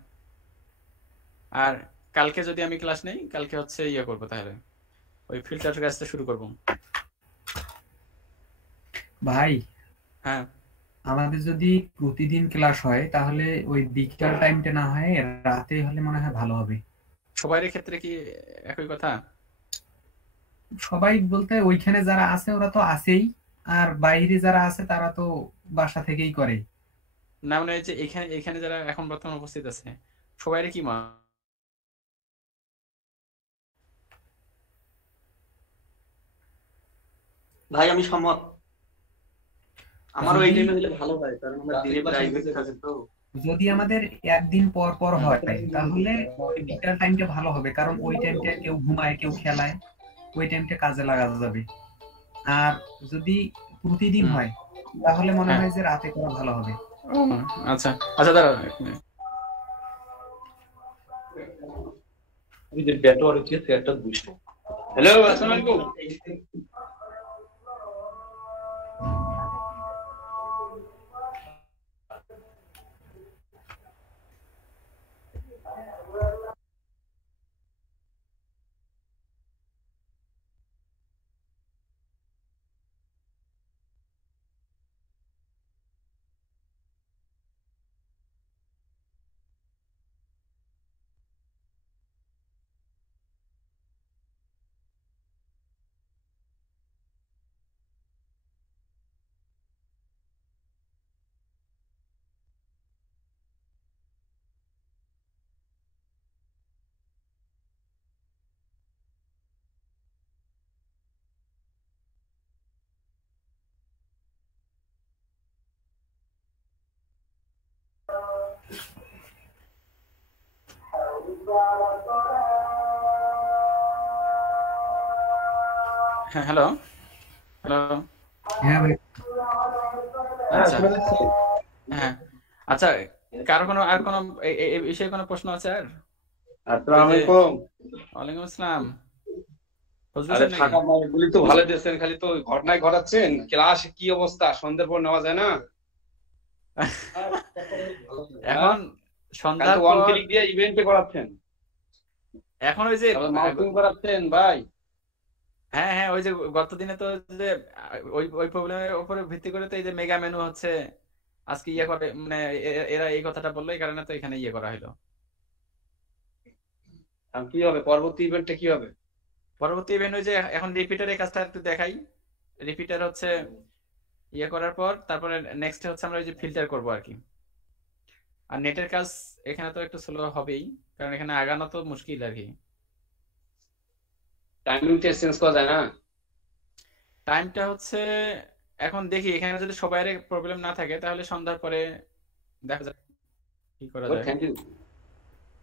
আর কালকে যদি আমি ক্লাস নেই, কালকে হচ্ছে করবো, তাহলে ওই ফিল্টার কাজটা শুরু করব। ভাই, হ্যাঁ, আমাদের যদি প্রতিদিন ক্লাস হয় তাহলে ওই বিকেল টাইমটা না হয় রাতে হলে মনে হয় ভালো হবে। সবাই ক্ষেত্রে কি একই কথা? সবাই বলতে ওইখানে যারা আছে ওরা তো আছেই, আর বাইরে যারা আছে তারা তো বাসা থেকেই করে। না, মানে যে এখানে যারা এখন বর্তমানে উপস্থিত আছে, সবাই কি ভাই আমি সম্মত, আমারও এই টাইমে হলে ভালো হয়, কারণ আমার দিনে প্রাইভেট থাকে তো। যদি আমাদের একদিন পর পর হয় তাহলে ওই বিকাল টাইমটা ভালো হবে, কারণ ওই টাইমটা কেউ ঘুমায় কেউ খেলায়, ওই টাইমটা কাজে লাগানো যাবে। আর যদি প্রতিদিন হয় তাহলে মনে হ্যাঁ হয় যে রাতে করা ভালো হবে। ও, আচ্ছা আচ্ছা দাঁড়াও এক মিনিট। ওই যে ব্যাটর হচ্ছে একটা দুশো। হ্যালো, আসসালামু আলাইকুম। হ্যাঁ হ্যালো হ্যালো। হ্যাঁ ভাই, আচ্ছা হ্যাঁ আচ্ছা, কারো কোনো আর কোনো এই বিষয়ে কোনো প্রশ্ন আছে আর? আসসালামু ওই যে আলাইকুম। ওয়ালাইকুম আসসালাম। ফজলুল আরে সাহেব নাকি? থাকা মার্কগুলি তো ভালো দিয়েছেন, খালি তো ঘটনায় ঘটাচ্ছেন। ক্লাস কি অবস্থা, সন্ধ্যার পর নেওয়া যায় না? এখন কাল সন্ধ্যার তো ওয়ান পর ক্লিক দিয়ে ইভেন্টে করাচ্ছেন, এখন ওই যে মাউন্টিং করাচ্ছেন ভাই। হ্যাঁ হ্যাঁ ওই যে গত দিনে তো যে ওই ওই প্রবলেমের উপরে ভিত্তি করে তো এই যে মেগা মেনু হচ্ছে আজকে ইয়ে করে, মানে এরা এই কথাটা বললো, এই কারণে তো এখানে ইয়ে করা হলো। আর কি হবে পরবর্তী ইভেন্টে, কি হবে? পরবর্তী ইভেন্ট ওই যে এখন রিপিটার এই কাজটা একটু দেখাই। রিপিটার হচ্ছে ইয়ে করার পর তারপরে নেক্সট হচ্ছে আমরা ওই যে ফিল্টার করবো আর কি। আর নেটের কাজ এখানে তো একটু স্লো হবেই, কারণ এখানে আগানো তো মুশকিল আর কি। টাইমিংটা চেঞ্জ করা যায় না? টাইমটা হচ্ছে এখন দেখি, এখানে যদি সবাই প্রবলেম না থাকে তাহলে সন্ধ্যার পরে দেখা যাক কি করা যায়। Thank you.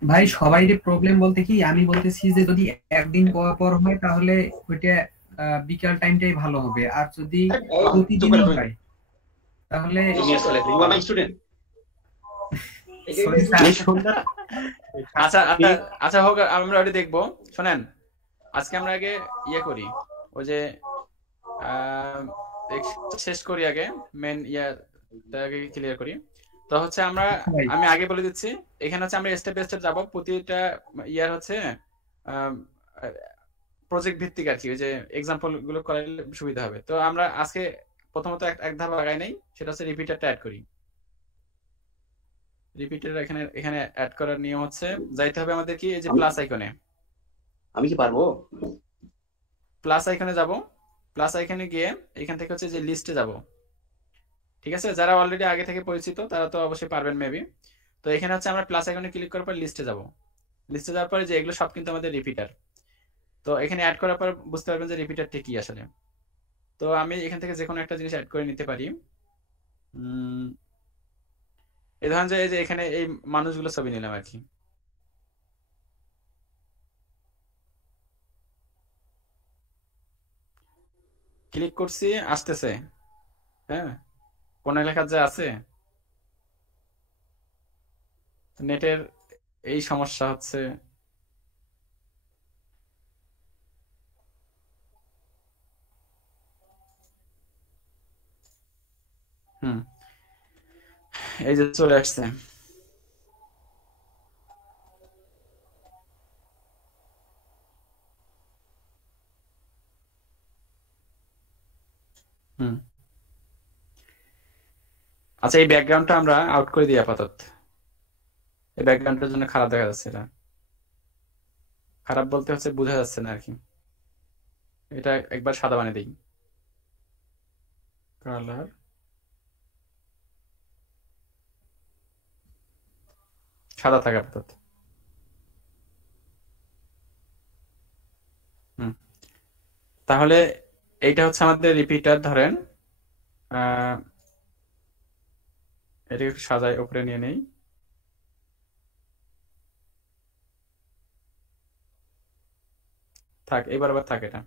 ভাই সবাইরই প্রবলেম বলতে কি, আমি বলতেছি যে যদি একদিন পর পর হয় তাহলে ওইটা বিকাল টাইমটাই ভালো হবে, আর যদি প্রতিদিনই হয় তাহলে স্টুডেন্ট। sorry sir, আচ্ছা আচ্ছা আচ্ছা হোক, আমরা ওটা দেখবো। শোনেন, আজকে আমরা আগে ইয়ে করি, ওই যে শেষ করি আগে, মেন ইয়াটাকে ক্লিয়ার করি। তো হচ্ছে আমরা, ভাই আমি আগে বলে দিচ্ছি, এখানে হচ্ছে আমরা স্টেপ বাই স্টেপ যাবো। প্রতিটা ইয়ার হচ্ছে প্রজেক্ট ভিত্তিক আর কি, ওই যে এক্সাম্পল গুলো করাইলে সুবিধা হবে। তো আমরা আজকে প্রথমত এক ধাপ আগাই নেই, সেটা হচ্ছে রিপিটারটা অ্যাড করি। রিপিটার এখানে এখানে অ্যাড করার নিয়ম হচ্ছে যাইতে হবে আমাদের কি, এই যে প্লাস আইকনে। আমি কি পারবো? প্লাস আইকনে যাব, প্লাস আইকনে গিয়ে এখান থেকে হচ্ছে যে লিস্টে যাব। ঠিক আছে, যারা অলরেডি আগে থেকে পরিচিত তারা তো অবশ্যই পারবেন মেবি। তো এখানে হচ্ছে আমরা প্লাস আইকনে ক্লিক করার পর লিস্টে যাব। লিস্টে যাওয়ার পরে যে এগুলো সব কিন্তু আমাদের রিপিটার। তো এখানে অ্যাড করার পর বুঝতে পারবেন যে রিপিটারটি কি আসলে। তো আমি এখান থেকে যে কোনো একটা জিনিস অ্যাড করে নিতে পারি। এই ধরেন যে এই যে এখানে এই মানুষগুলো ছবি নিলাম আর কি। ক্লিক করছি, আসতেছে। হ্যাঁ, কোন এলাকার যে আছে, নেটের এই সমস্যা হচ্ছে। হুম, এই যে চলে আসছে। হুম, আচ্ছা এই ব্যাকগ্রাউন্ডটা আমরা আউট করে দিই আপাতত। এই ব্যাকগ্রাউন্ডের জন্য খারাপ দেখা যাচ্ছে এটা। খারাপ বলতে হচ্ছে বোঝা যাচ্ছে না আর কি। এটা একবার সাদা বানিয়ে দিই, কালার। সাদা থাকে আপাতত। হুম, তাহলে এইটা হচ্ছে আমাদের রিপিটার। ধরেন এটাকে একটু সাজাই, উপরে নিয়ে নেই। থাক, এই বরাবর থাক এটা।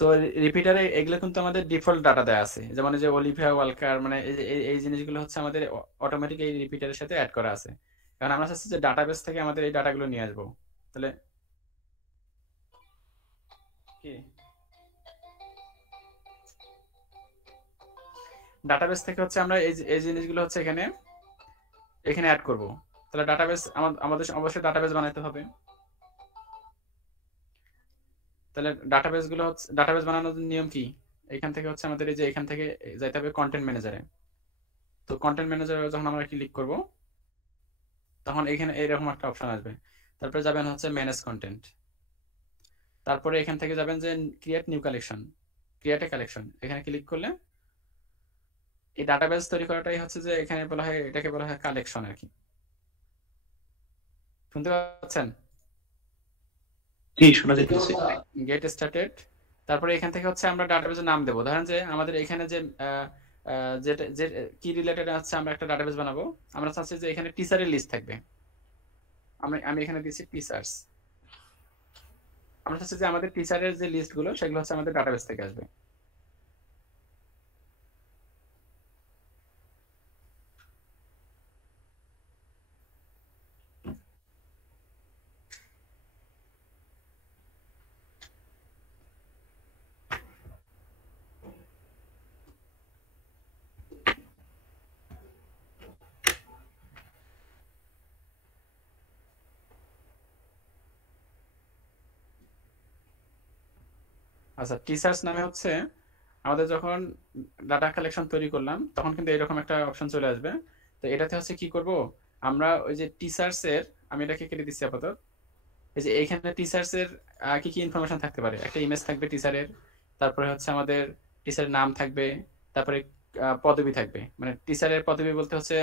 তো রিপিটারে এগুলো কিন্তু আমাদের ডিফল্ট ডাটা দেওয়া আছে, যেমন এই যে অলিভিয়া ওয়ালকার, মানে এই জিনিসগুলো হচ্ছে আমাদের অটোমেটিক এই রিপিটারের সাথে অ্যাড করা আছে। কারণ আমরা চাচ্ছি যে ডাটাবেস থেকে আমাদের এই ডাটাগুলো নিয়ে আসবো। তাহলে কি ডাটাবেস থেকে হচ্ছে আমরা এই জিনিসগুলো হচ্ছে এখানে অ্যাড করব। তাহলে ডাটাবেস আমাদের অবশ্যই ডাটাবেস বানাতে হবে। তাহলে ডাটাবেস বানানোর নিয়ম কি? এখান থেকে হচ্ছে আমাদের এই যে এখান থেকে যাইতে হবে কন্টেন্ট ম্যানেজারে। তো কন্টেন্ট ম্যানেজারে যখন আমরা ক্লিক করব তখন এখানে এইরকম একটা অপশন আসবে। তারপরে যাবেন হচ্ছে ম্যানেজ কন্টেন্ট। তারপরে এখান থেকে যাবেন যে create new collection, create a collection. এখানে ক্লিক করলে এই ডাটাবেস তৈরি করাটাই হচ্ছে যে এখানে বলা হয়, এটাকে বলা হয় কালেকশন আর কি। শুনতে পাচ্ছেন? জি, শোনা যাচ্ছে। Get started. তারপরে এখান থেকে হচ্ছে আমরা ডাটাবেসের নাম দেবো। ধরেন যে আমাদের এখানে যে যেটা যে কি রিলেটেড আছে, আমরা একটা ডাটাবেস বানাবো। আমরা চাচ্ছি যে এখানে টিচারের লিস্ট থাকবে। আমি এখানে দিচ্ছি টিচার্স। আমরা চাচ্ছি যে আমাদের টিচারের যে লিস্টগুলো সেগুলো হচ্ছে আমাদের ডাটাবেস থেকে আসবে। আচ্ছা, টিচার্স নামে হচ্ছে আমাদের যখন ডাটা কালেকশন তৈরি করলাম তখন কিন্তু এরকম একটা অপশন চলে আসবে। তো এটাতে হচ্ছে কি করব, আমরা ওই যে টিচার্স এর, আমি এটাকে কেটে দিচ্ছি আপাতত। এই যে এইখানে টিচার্স এর কি কি ইনফরমেশন থাকতে পারে, একটা ইমেজ থাকবে টিচারের, তারপরে হচ্ছে আমাদের টিচারের নাম থাকবে, তারপরে পদবি থাকবে। মানে টিচারের পদবি বলতে হচ্ছে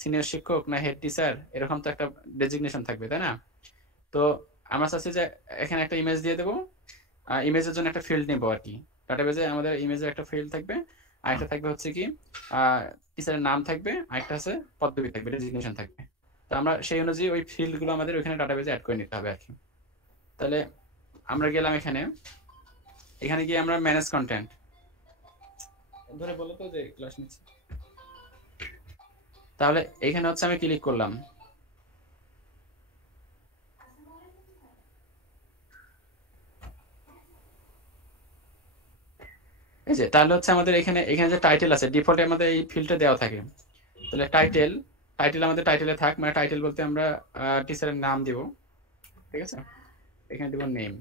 সিনিয়র শিক্ষক না হেড টিচার, এরকম তো একটা ডেজিগনেশন থাকবে, তাই না? তো আমরা চাচ্ছি যে এখানে একটা ইমেজ দিয়ে দেবো, ইমেজের জন্য একটা ফিল্ড নেবো আর কি। ডাটাবেজে আমাদের ইমেজের একটা ফিল্ড থাকবে, আরেকটা থাকবে হচ্ছে কি টিচারের নাম থাকবে, আরেকটা হচ্ছে পদবি থাকবে, ডেজিগনেশন থাকবে। তো আমরা সেই অনুযায়ী ওই ফিল্ডগুলো আমাদের ওইখানে ডাটাবেজে অ্যাড করে নিতে হবে আর কি। তাহলে আমরা গেলাম এখানে গিয়ে আমরা ম্যানেজ কন্টেন্ট ধরে বলো তো যে ক্লাস নিচ্ছি। তাহলে এখানে হচ্ছে আমি ক্লিক করলাম। এই যে তাহলে হচ্ছে আমাদের এখানে যে টাইটেল আছে, ডিফল্টে আমাদের এই ফিল্ডটা দেওয়া থাকে। তাহলে টাইটেল আমাদের টাইটেলে থাক, মানে টাইটেল বলতে আমরা টিচারের নাম দিব, ঠিক আছে? এখানে দিব নেম,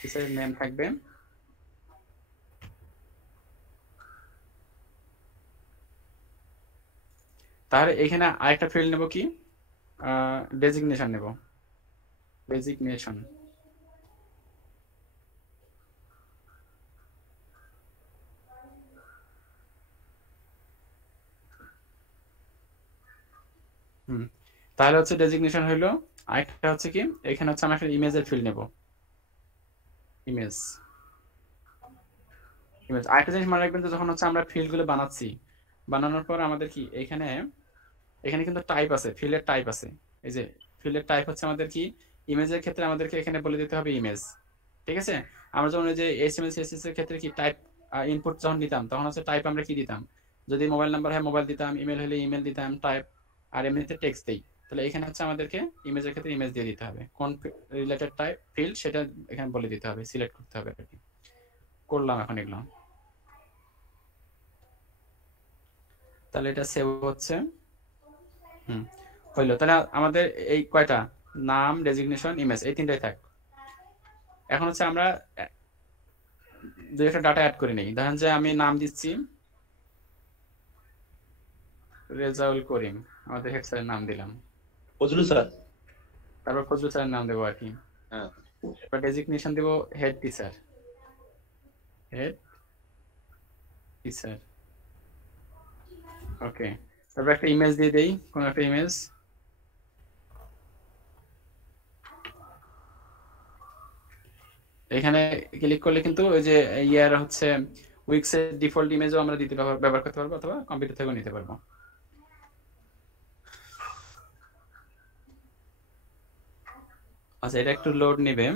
টিচারের নেম থাকবে। তাহলে এখানে আরেকটা ফিল্ড নেব কি, ডেজিগনেশন নেব, ডেজিগনেশন। তাহলে হচ্ছে ডেজিগনেশন হইলো। আরেকটা হচ্ছে কি, এখানে হচ্ছে আমরা একটা ইমেজের ফিল্ড নেব, ইমেজ। আরেকটা জিনিস মনে রাখবেন যে যখন হচ্ছে আমরা ফিল্ড গুলো বানাচ্ছি, বানানোর পর আমাদের কি এখানে কিন্তু টাইপ আছে, ফিল্ডের টাইপ আছে। এই যে ফিল্ডের টাইপ হচ্ছে আমাদের কি, ইমেজের ক্ষেত্রে আমাদেরকে এখানে বলে দিতে হবে ইমেজ, ঠিক আছে? আমরা যখন এই যে এইচটিএমএল সিএসএস এর ক্ষেত্রে কি টাইপ ইনপুট যখন নিতাম তখন হচ্ছে টাইপ আমরা কি দিতাম, যদি মোবাইল নাম্বার হয় মোবাইল দিতাম, ইমেল হলে ইমেল দিতাম, টাইপ, আর এমনিতে টেক্সট দেই। তাহলে এখানে হচ্ছে আমাদেরকে ইমেজের ক্ষেত্রে ইমেজ দিয়ে দিতে হবে, কোন রিলেটেড টাইপ ফিল্ড সেটা এখানে বলে দিতে হবে, সিলেক্ট করতে হবে আর কি। করলাম এখন এগুলো। তাহলে এটা সেভ হচ্ছে, হইলো। তাহলে আমাদের এই কয়টা, নাম, ডেজিগনেশন, ইমেজ, এই তিনটাই থাক। এখন হচ্ছে আমরা দুই একটা ডাটা অ্যাড করে নিই। ধরেন যে আমি নাম দিচ্ছি রেজাউল করিম, আমাদের হেড স্যারের নাম দিলাম, ফজলুল স্যার। তারপর ফজলুল স্যারের নাম দেবো আর কি। হ্যাঁ, এবার ডেজিগনেশন দেবো হেড টিচার, হেড টিচার, ওকে। তারপর একটা ইমেজ দিয়ে দেই, কোন একটা ইমেজ। এখানে ক্লিক করলে কিন্তু ওই যে ইয়ার হচ্ছে উইক্স এর ডিফল্ট ইমেজও আমরা দিতে ব্যবহার করতে পারবো, অথবা কম্পিউটার থেকেও নিতে পারবো। আচ্ছা, এটা একটু লোড নেবে।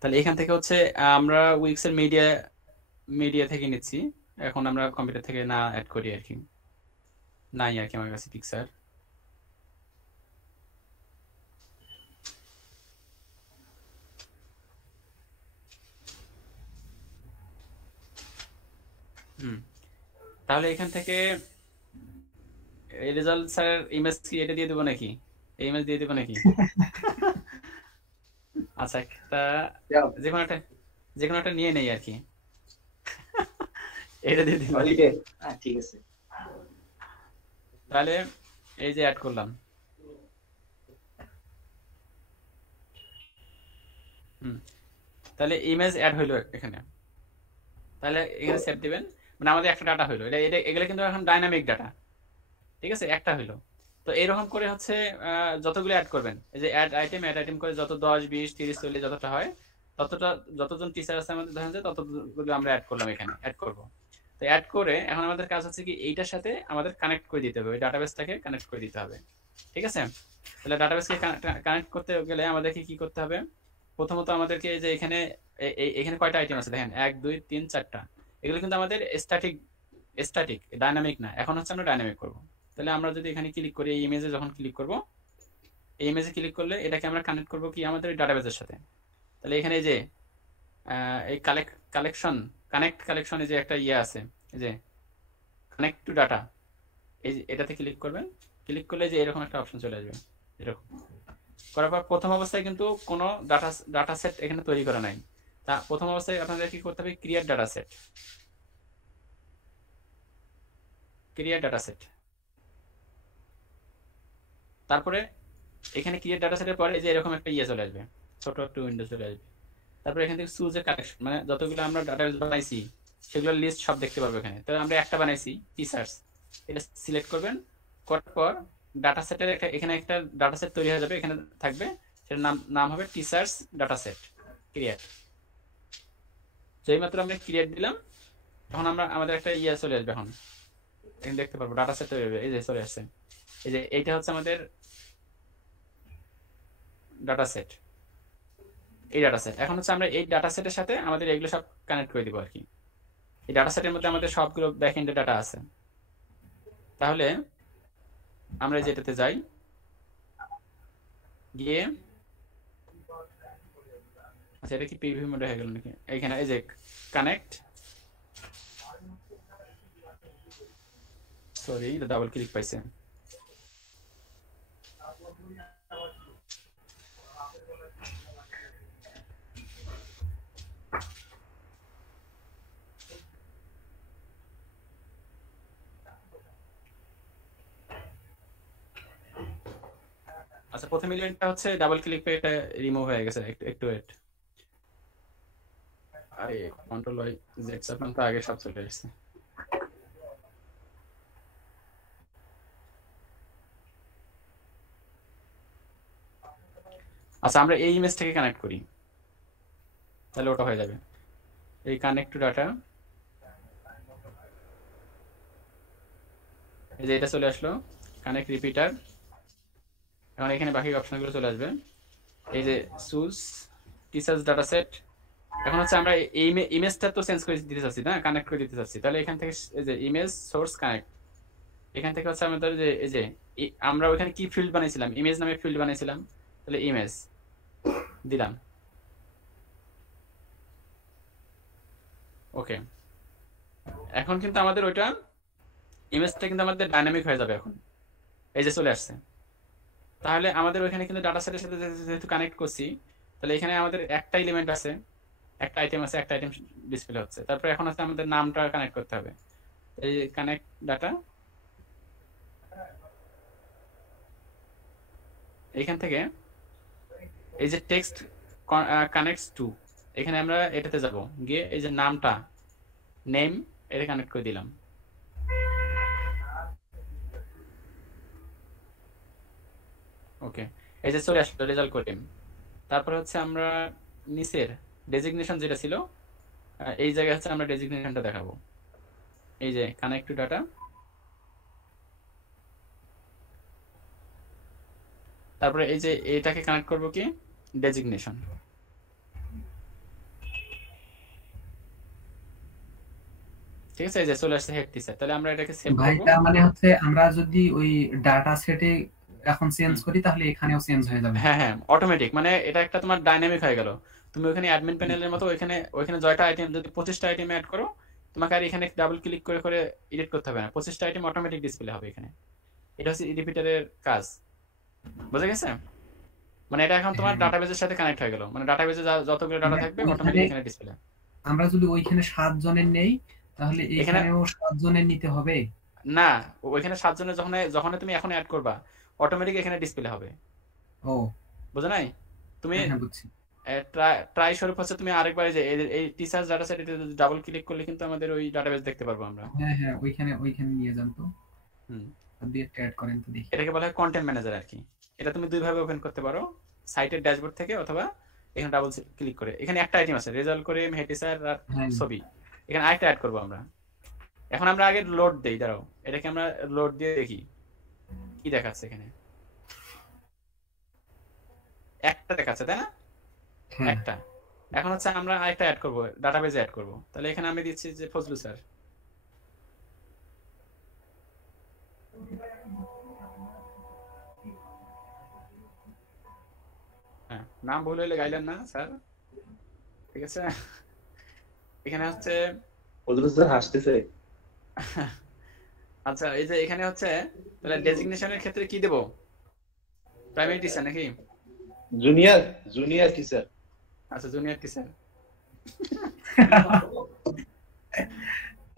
তাহলে এখান থেকে হচ্ছে আমরা উইক্সের মিডিয়া থেকে নিচ্ছি। এখন আমরা কম্পিউটার থেকে না অ্যাড করি আর কি, নাই আর কি আমার কাছে পিকচার। তাহলে এখান থেকে এই রেজাল্ট স্যার ইমেজ কি এটা দিয়ে দেবো নাকি? এই ইমেজ দিয়ে দেবো নাকি? আচ্ছা, একটা যে কোনো একটা নিয়ে নেই আর কি। এটা দিয়ে দিলাম। ঠিক আছে, তাহলে এই যে অ্যাড করলাম। তাহলে ইমেজ অ্যাড হইলো এখানে। তাহলে এখানে সেভ দিবেন, মানে আমাদের একটা ডাটা হইলো। এটা এগুলো কিন্তু এখন ডাইনামিক ডাটা, ঠিক আছে, একটা হইলো। তো এরকম করে হচ্ছে যতগুলো অ্যাড করবেন, এই যে অ্যাড আইটেম করে যত 10 20 30 40 যতটা হয়, ততটা যতজন টিচার আছে আমাদের ধরেন যে ততগুলো আমরা অ্যাড করলাম, এখানে অ্যাড করব। তো অ্যাড করে এখন আমাদের কাজ হচ্ছে কি এইটার সাথে আমাদের কানেক্ট করে দিতে হবে, ওই ডাটাবেসটাকে কানেক্ট করে দিতে হবে, ঠিক আছে। তাহলে ডাটাবেসকে কানেক্ট করতে গেলে আমাদেরকে কি করতে হবে? প্রথমত আমাদেরকে যে এখানে কয়টা আইটেম আছে দেখেন, 1 2 3 4টা। এগুলো কিন্তু আমাদের স্ট্যাটিক, ডাইনামিক না। এখন হচ্ছে আমরা ডাইনামিক করব। তাহলে আমরা যদি এখানে ক্লিক করি, এই ইমেজে যখন ক্লিক করব, এই ইমেজে ক্লিক করলে এটাকে আমরা কানেক্ট করব কি আমাদের ডাটাবেসের সাথে। তাহলে এখানে এই যে এই কালেকশন এই যে একটা ইয়ে আছে, এই যে কানেক্ট টু ডাটা, এই যে এটাতে ক্লিক করবেন। ক্লিক করলে যে এরকম একটা অপশন চলে আসবে। এরকম করার পর প্রথম অবস্থায় কিন্তু কোনো ডাটা সেট এখানে তৈরি করা নাই। তা প্রথম অবস্থায় আপনাদের কি করতে হবে? Create data set. তারপরে এখানে ক্রিয়েট ডাটা সেটের পরে এই যে এরকম একটা ইয়ে চলে আসবে, ছোট একটা উইন্ডো চলে আসবে। তারপরে এখান থেকে চুজ এ কালেকশন, মানে যতগুলো আমরা ডাটাবেস বানাইছি সেগুলোর লিস্ট সব দেখতে পাবো এখানে। তো আমরা একটা বানাইছি টিচার্স, এটা সিলেক্ট করবেন। করার পর ডাটা সেটের এখানে একটা ডাটা সেট তৈরি হয়ে যাবে, এখানে থাকবে, সেটার নাম হবে টিচার্স ডাটা সেট ক্রিয়েট। যেই মাত্র আমরা ক্রিয়েট দিলাম, তখন আমাদের একটা ইয়ে চলে আসবে। এখন এখানে দেখতে পারবো ডাটা সেট তৈরি হবে, এই যে চলে আসছে। এই যে এইটা হচ্ছে আমাদের ডাটা সেট, এই ডাটা সেট। এখন হচ্ছে আমরা এই ডাটা সেটের সাথে আমাদের এগুলো সব কানেক্ট করে দিব আর কি। এই ডাটা সেটের মধ্যে আমাদের সবগুলো ব্যাক এন্ডে ডাটা আছে। তাহলে আমরা যেটাতে যাই, গিয়ে আচ্ছা, এটা কি প্রিভিউ মোডে হয়ে গেল নাকি? এখানে এই যে কানেক্ট, সরি এটা ডাবল ক্লিক পাইছে। আচ্ছা, প্রথম এলিমেন্টটা হচ্ছে ডাবল ক্লিক পেয়ে এটা রিমুভ হয়ে গেছে, একটু ওয়েট। আরে কন্ট্রোল ওয়াই জেড চাপলাম তো আগে সব চলে এসেছে। আচ্ছা, আমরা এই ইমেজটাকে কানেক্ট করি, তাহলে ওটা হয়ে যাবে। এই কানেক্ট টু ডাটা, এই যে এটা চলে আসলো, কানেক্ট রিপিটার। এখন এখানে বাকি অপশনগুলো চলে আসবে, এই যে চুজ টিচার্স ডাটা সেট। এখন হচ্ছে আমরা এই ইমেজটা তো চেঞ্জ করে দিতে চাচ্ছি না, কানেক্ট করে দিতে চাচ্ছি। তাহলে এখান থেকে এই যে ইমেজ সোর্স কানেক্ট, এখান থেকে হচ্ছে আমাদের যে এই যে আমরা ওইখানে কি ফিল্ড বানাইছিলাম, ইমেজ নামে ফিল্ড বানাইছিলাম। তাহলে ইমেজ দিলাম, ওকে। এখন কিন্তু আমাদের ওইটা ইমেজটা কিন্তু আমাদের ডাইনামিক হয়ে যাবে এখন, এই যে চলে আসছে। তাহলে আমাদের ওইখানে কিন্তু ডাটা সেটের সাথে যেহেতু কানেক্ট করছি, তাহলে এখানে আমাদের একটা এলিমেন্ট আছে, একটা আইটেম আছে, একটা আইটেম ডিসপ্লে হচ্ছে। তারপরে এখন হচ্ছে আমাদের নামটা কানেক্ট করতে হবে, এই কানেক্ট ডাটা। এইখান থেকে এই যে টেক্সট কানেক্টস টু, এখানে আমরা এটাতে যাব, গিয়ে এই যে নামটা নেম এটা কানেক্ট করে দিলাম। ওকে, এই যে চলে আসলো রেজাল্ট করে। তারপর হচ্ছে আমরা নিচের ডেজিগনেশন যেটা ছিল, এই জায়গায় হচ্ছে আমরা ডেজিগনেশনটা দেখাবো, এই যে কানেক্ট টু ডাটা। তারপরে এই যে এটাকে কানেক্ট করব কি ডেজিগনেশন। ঠিক আছে, এই যে চলে আসছে হেড টিচার। তাহলে আমরা এটাকে সেভ ভাই করব। তার মানে হচ্ছে আমরা যদি ওই ডাটা সেটে এখন চেঞ্জ করি তাহলে এখানেও চেঞ্জ হয়ে যাবে। হ্যাঁ হ্যাঁ, অটোমেটিক, মানে এটা একটা তোমার ডাইনামিক হয়ে গেল। তুমি ওখানে অ্যাডমিন প্যানেলের মতো ওইখানে জয়টা আইটেম, যদি 25টা আইটেম অ্যাড করো, তোমাকে আর এখানে ডাবল ক্লিক করে করে এডিট করতে হবে না, 25টা আইটেম অটোমেটিক ডিসপ্লে হবে এখানে। এটা হচ্ছে রিপিটারের কাজ, বুঝা গেছে? মানে এটা এখন তোমার হ্যাঁ। ডাটাবেজের সাথে কানেক্ট হয়ে গেল, মানে ডাটাবেজে যতগুলো ডাটা থাকবে অটোমেটিক এখানে ডিসপ্লে। আমরা যদি ওইখানে 7 জনের নেই তাহলে এখানে এখানেও 7 জনের নিতে হবে? না, ওইখানে 7 জনের যখন যখন তুমি এখন অ্যাড করবা অটোমেটিক এখানে ডিসপ্লে হবে। ও বুঝো নাই? তুমি হ্যাঁ বুঝছি। ট্রাই স্বরূপ হচ্ছে তুমি আরেকবার যে এই teachers data set, double click করলে কিন্তু আমাদের ওই ডাটাবেস দেখতে পারবো আমরা। হ্যাঁ হ্যাঁ ওইখানে নিয়ে যান তো, হুম, দিয়ে অ্যাড করেন তো দেখি। এটাকে বলা হয় কন্টেন্ট ম্যানেজার আর কি। এটা তুমি দুই ভাবে ওপেন করতে পারো, সাইটের ড্যাশবোর্ড থেকে অথবা এখানে ডাবল ক্লিক করে। এখানে একটা আইটেম আছে রেজাল্ট করে হেড টিচার আর হ্যাঁ ছবি, এখানে আরেকটা অ্যাড করবো আমরা। এখন আমরা আগে লোড দেই, দাঁড়াও এটাকে আমরা লোড দিয়ে দেখি কি দেখাচ্ছে। এখানে একটা দেখাচ্ছে তাই না? হ্যাঁ একটা। এখন হচ্ছে আমরা আরেকটা অ্যাড করবো, ডাটাবেজে অ্যাড করবো। তাহলে এখানে আমি দিচ্ছি যে ফজলু স্যার। হ্যাঁ, নাম ভুল হইলে গাইলেন না স্যার, ঠিক আছে? এখানে হচ্ছে ফজলুল স্যার হাসতেছে। আচ্ছা, এই যে এখানে হচ্ছে তাহলে ডেজিগনেশনের ক্ষেত্রে কি দেব? প্রাইমারি টিচার নাকি? Junior teacher. আচ্ছা, জুনিয়র টিচার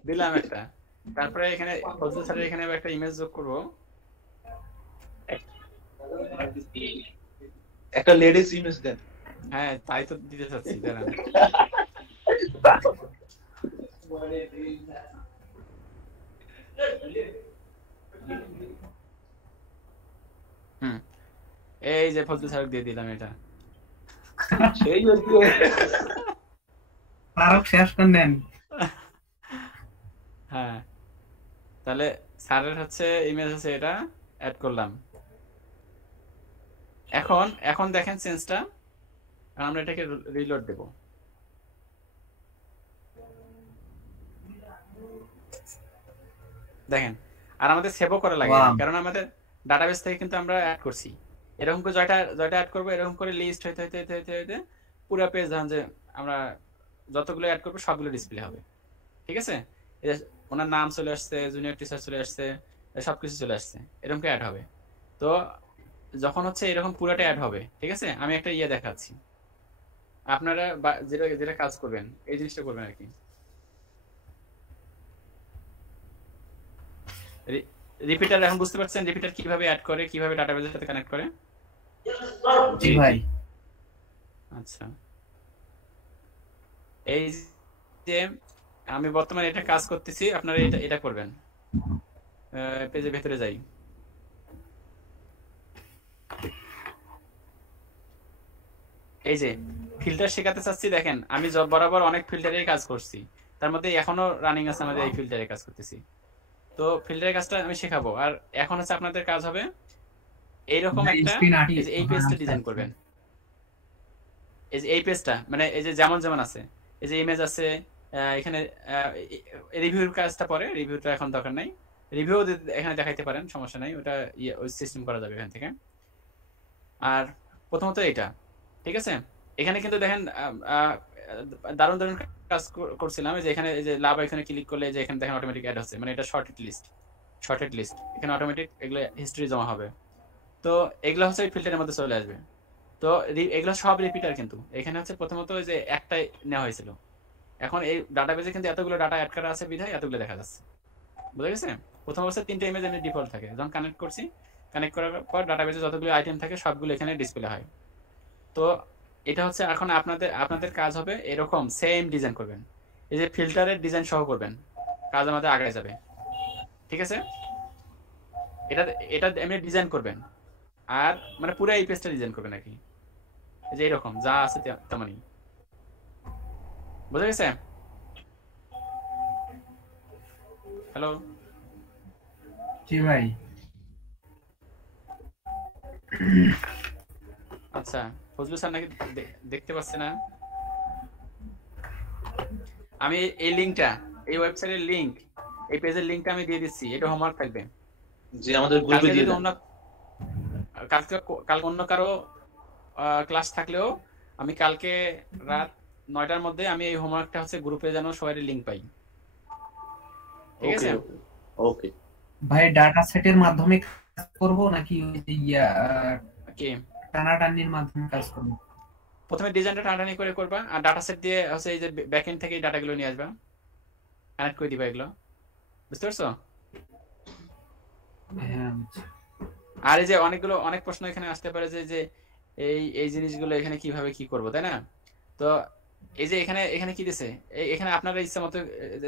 দিলাম একটা। তারপরে এখানে ফজলু স্যারের এখানে একটা ইমেজ যোগ করব। একটা লেডিস ইমেজ দেন। হ্যাঁ, তাই তো দিতে চাচ্ছি, দাঁড়ান। হুম, এই যে ফজলু স্যার দিয়ে দিলাম এটা। সেই তারক শেষ করে নেন। হ্যাঁ, তাহলে স্যারের হচ্ছে ইমেজ আছে, এটা অ্যাড করলাম। এখন দেখেন চেঞ্জটা। আমরা এটাকে রিলোড দেব। দেখেন, আর আমাদের সেভও করা লাগে না, কারণ আমাদের ডাটাবেস থেকে কিন্তু আমরা অ্যাড করছি। এরকম করে জয়টা অ্যাড করবো, এরকম করে লিস্ট হইতে হইতে হইতে হইতে হইতে পুরো পেজ ধরেন যে আমরা যতগুলো অ্যাড করবো সবগুলো ডিসপ্লে হবে। ঠিক আছে? ওনার নাম চলে আসছে, জুনিয়র টিচার চলে আসছে, সবকিছু চলে আসছে, এরকম করে অ্যাড হবে। তো যখন হচ্ছে এরকম পুরোটা অ্যাড হবে, ঠিক আছে, আমি একটা দেখাচ্ছি। আপনারা যেটা যেটা কাজ করবেন এই জিনিসটা করবেন আর কি। রিপিটার এখন বুঝতে পারছেন রিপিটার কিভাবে অ্যাড করে, কিভাবে ডাটাবেজের সাথে কানেক্ট করে? জি ভাই। আচ্ছা, এই যে আমি বর্তমানে এটা কাজ করতেছি, আপনারা এটা করবেন। পেজের ভেতরে যাই। এই যে ফিল্টার শেখাতে চাচ্ছি, দেখেন আমি বরাবর অনেক ফিল্টারের কাজ করছি, তার মধ্যে এখনো রানিং আছে আমাদের এই ফিল্টারের কাজ করতেছি। তো ফিল্টারের কাজটা আমি শেখাবো। আর এখন হচ্ছে আপনাদের কাজ হবে এইরকম একটা, এই পেজটা ডিজাইন করবেন। এই যে এই পেজটা, মানে এই যে যেমন যেমন আছে, এই যে ইমেজ আছে, এখানে রিভিউর কাজটা পরে, রিভিউটা এখন দরকার নাই। রিভিউ এখানে দেখাইতে পারেন, সমস্যা নাই, ওটা ওই সিস্টেম করা যাবে এখান থেকে। আর প্রথমত এটা, ঠিক আছে? এখানে কিন্তু দেখেন দারুণ দারুণ কাজ করছিলাম। যে এখানে এই যে লাভ এখানে ক্লিক করলে যে এখানে দেখেন অটোমেটিক অ্যাড হচ্ছে, মানে এটা শর্টেড লিস্ট, এখানে অটোমেটিক এগুলো হিস্ট্রি জমা হবে। তো এগুলো হচ্ছে ফিল্টারের মধ্যে চলে আসবে। তো এগুলো সব রিপিটার, কিন্তু এখানে হচ্ছে প্রথমত যে একটাই নেওয়া হয়েছিল। এখন এই ডাটাবেজে কিন্তু এতগুলো ডাটা অ্যাড করা আছে বিধায় এতগুলো দেখা যাচ্ছে, বুঝা গেছে? প্রথম অবস্থায় 3টে ইমেজ এমনি ডিফল্ট থাকে, যখন কানেক্ট করছি, কানেক্ট করার পর ডাটাবেজে যতগুলো আইটেম থাকে সবগুলো এখানে ডিসপ্লে হয়। তো এটা হচ্ছে এখন আপনাদের কাজ হবে এরকম সেম ডিজাইন করবেন, এই যে ফিল্টারের ডিজাইন সহ করবেন, কাজ আমাদের আগায় যাবে। ঠিক আছে? এটা এটা এমনি ডিজাইন করবেন, আর মানে পুরো এই পেজটা ডিজাইন করবেন নাকি, এই যে এরকম যা আছে তেমনই। বুঝা গেছে? হ্যালো? জি ভাই। আচ্ছা, ফজলু স্যার নাকি দেখতে পাচ্ছে না। আমি এই লিংকটা, এই ওয়েবসাইটের লিংক, এই পেজের লিংকটা আমি দিয়ে দিচ্ছি, এটা হোমওয়ার্ক থাকবে। যে আমাদের গ্রুপে কালকে দিয়ে যদি দেন। অন্য কালকে অন্য কারো ক্লাস থাকলেও আমি কালকে রাত 9টার মধ্যে আমি এই হোমওয়ার্কটা হচ্ছে গ্রুপে যেন সবাই লিংক পাই। ঠিক আছে? ওকে ভাই ডাটা সেটের মাধ্যমে কাজ করব নাকি ওই যে কি টানাটানির মাধ্যমে কাজ করব? প্রথমে ডিজাইনটা টানাটানি করে করবা, আর ডাটা সেট দিয়ে হচ্ছে এই যে ব্যাকএন্ড থেকে এই ডাটাগুলো নিয়ে আসবা, কানেক্ট করে দিবা এগুলো। বুঝতে পারছো? হ্যাঁ। আর এই যে অনেক প্রশ্ন এখানে আসতে পারে যে এই জিনিসগুলো এখানে কিভাবে কি করব, তাই না? তো এই যে এখানে কি দিছে, এখানে আপনারা ইচ্ছা মতো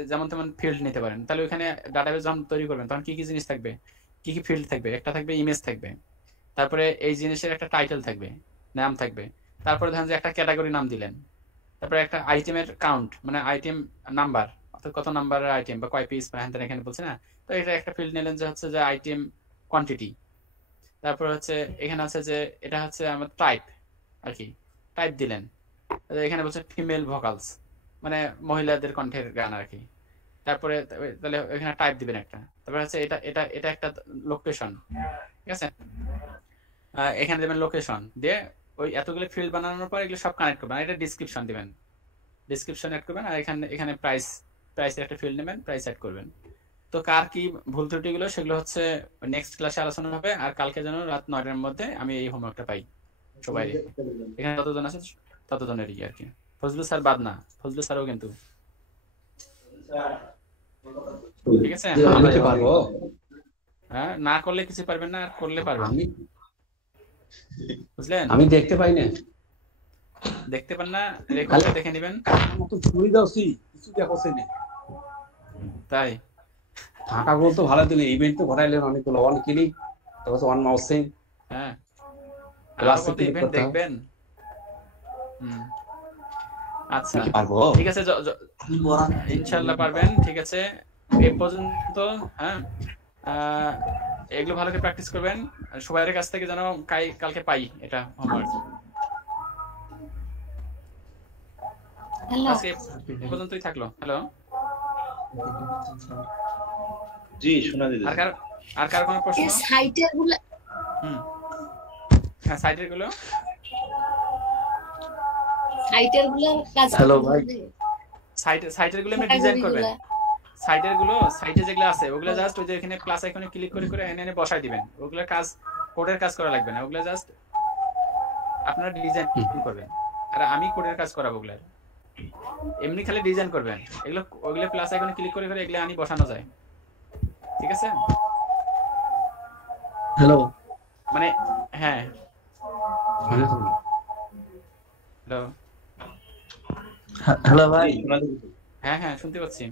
যেমন তেমন ফিল্ড নিতে পারেন। তাহলে ওখানে ডাটাবেস যখন তৈরি করবেন তখন কি কি জিনিস থাকবে, কি কি ফিল্ড থাকবে? একটা থাকবে ইমেজ থাকবে, তারপরে এই জিনিসের একটা টাইটেল থাকবে, নাম থাকবে, তারপরে ধরেন যে একটা ক্যাটাগরি নাম দিলেন, তারপরে একটা আইটেমের কাউন্ট মানে আইটেম নাম্বার, অর্থাৎ কত নাম্বারের আইটেম বা কয় পিস বা হ্যান ত্যান এখানে বলছে না। তো এটা একটা ফিল্ড নিলেন যে হচ্ছে যে আইটেম কোয়ান্টিটি। তারপর হচ্ছে এখানে আছে যে এটা হচ্ছে আমার টাইপ আর কি, টাইপ দিলেন। এখানে বলছে ফিমেল ভোকালস মানে মহিলাদের কণ্ঠের গান আর কি। তারপরে তাহলে এখানে টাইপ দিবেন একটা। তারপরে হচ্ছে এটা এটা এটা একটা লোকেশন, ঠিক আছে? এখানে দেবেন লোকেশন দিয়ে ওই এতগুলো ফিল্ড বানানোর পর এগুলো সব কানেক্ট করবেন। এটা ডিসক্রিপশন দিবেন, ডিসক্রিপশন অ্যাড করবেন, আর এখানে প্রাইসের একটা ফিল্ড নেবেন, প্রাইস অ্যাড করবেন। তো কার কি ভুল ত্রুটিগুলো সেগুলো হচ্ছে নেক্সট ক্লাসে আলোচনা হবে। আর কালকে যেন রাত 9টার মধ্যে আমি এই হোমওয়ার্কটা পাই সবাই। এখানে যতজন আছে ততজনেরই আর কি। ফজলু স্যার বাদ না, ফজলু স্যারও কিন্তু, ঠিক আছে? আমি কি পারবো? হ্যাঁ, না করলে কিছু পারবেন না, আর করলে পারবেন, বুঝলেন? আমি দেখতে পাই না। দেখতে পান না, রেকর্ডটা দেখে নেবেন। কিছু দেখছে না তাই ফাঁকা গুলো তো ভালো দিলে, ইভেন্ট তো ঘটাইলেন অনেকগুলো, ওয়ান ক্লিক তারপর ওয়ান মাউস সেম। হ্যাঁ, ক্লাস ইভেন্ট দেখবেন। আচ্ছা পারবো, ঠিক আছে, ইনশাআল্লাহ পারবেন। ঠিক আছে, এই পর্যন্ত। হ্যাঁ, এগুলো ভালো করে প্র্যাকটিস করবেন। সবাইয়ের কাছ থেকে যেন কালকে পাই এটা হোমওয়ার্ক। আজকে এই পর্যন্তই থাকলো। হ্যালো, জি শোনা দিদি। আর কার কোনো প্রশ্ন? সাইটের গুলো হ্যাঁ, সাইটের গুলো কাজ। হ্যালো ভাই, সাইটের গুলো আপনি ডিজাইন করবেন। সাইটে যেগুলো আছে ওগুলো জাস্ট ওই যে এখানে প্লাস আইকনে ক্লিক করে এনে বসাই দিবেন। ওগুলো কাজ, কোডের কাজ করা লাগবে না। ওগুলো জাস্ট আপনারা ডিজাইন করবেন, আর আমি কোডের কাজ করাবো। ওগুলো এমনি খালি ডিজাইন করবেন। ওগুলো প্লাস আইকনে ক্লিক করে এগুলো আনি বসানো যায়, ঠিক আছে? হ্যালো মানে হ্যাঁ, হ্যালো হ্যালো ভাই, হ্যাঁ হ্যাঁ, শুনতে পাচ্ছি।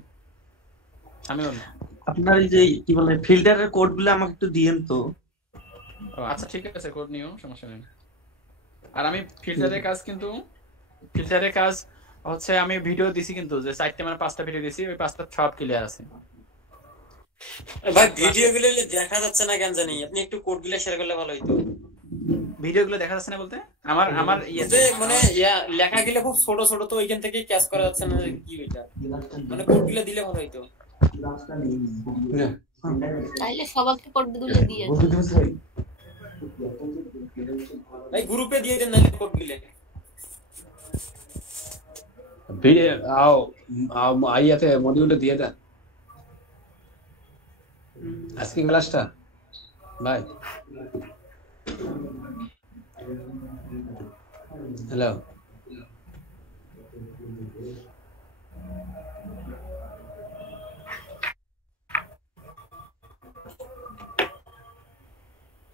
আমি আপনার এই যে কি বলে ফিল্টারের কোড গুলো আমাকে একটু দিয়েন তো। আচ্ছা ঠিক আছে, কোড নিও, সমস্যা নেই। আর আমি ফিল্টারের কাজ হচ্ছে আমি ভিডিও দিছি কিন্তু, যে 4টে মানে 5টা ভিডিও দিছি, ওই 5টা সব ক্লিয়ার আছে ভাই। ভিডিওগুলো দেখা যাচ্ছে না কেন জানি, আপনি একটু কোডগুলো শেয়ার করলে ভালো হতো। ভিডিওগুলো দেখা যাচ্ছে না বলতে আমার যে মানে লেখা গেলে খুব ছোট ছোট, তো ওইখান থেকে ক্যাচ করা যাচ্ছে না। কি এটা মানে কোডগুলো দিলে ভালো হতো। তাইলে সবাইকে কোডগুলো দিয়ে ভাই গ্রুপে দিয়ে দেন না কোডগুলো। আইয়াতে মডিউলে দিয়ে দেন আজকে ক্লাসটা ভাই। হ্যালো,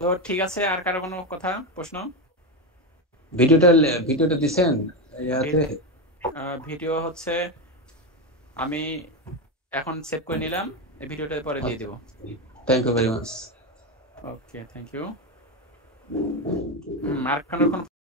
তো ঠিক আছে। আর কারো কোনো কথা, প্রশ্ন? ভিডিওটা দিছেন ইয়াতে? ভিডিও হচ্ছে আমি এখন সেভ করে নিলাম, এই ভিডিওটা পরে দিয়ে দেব। Thank you very much. Okay, thank you. আর কারো কোনো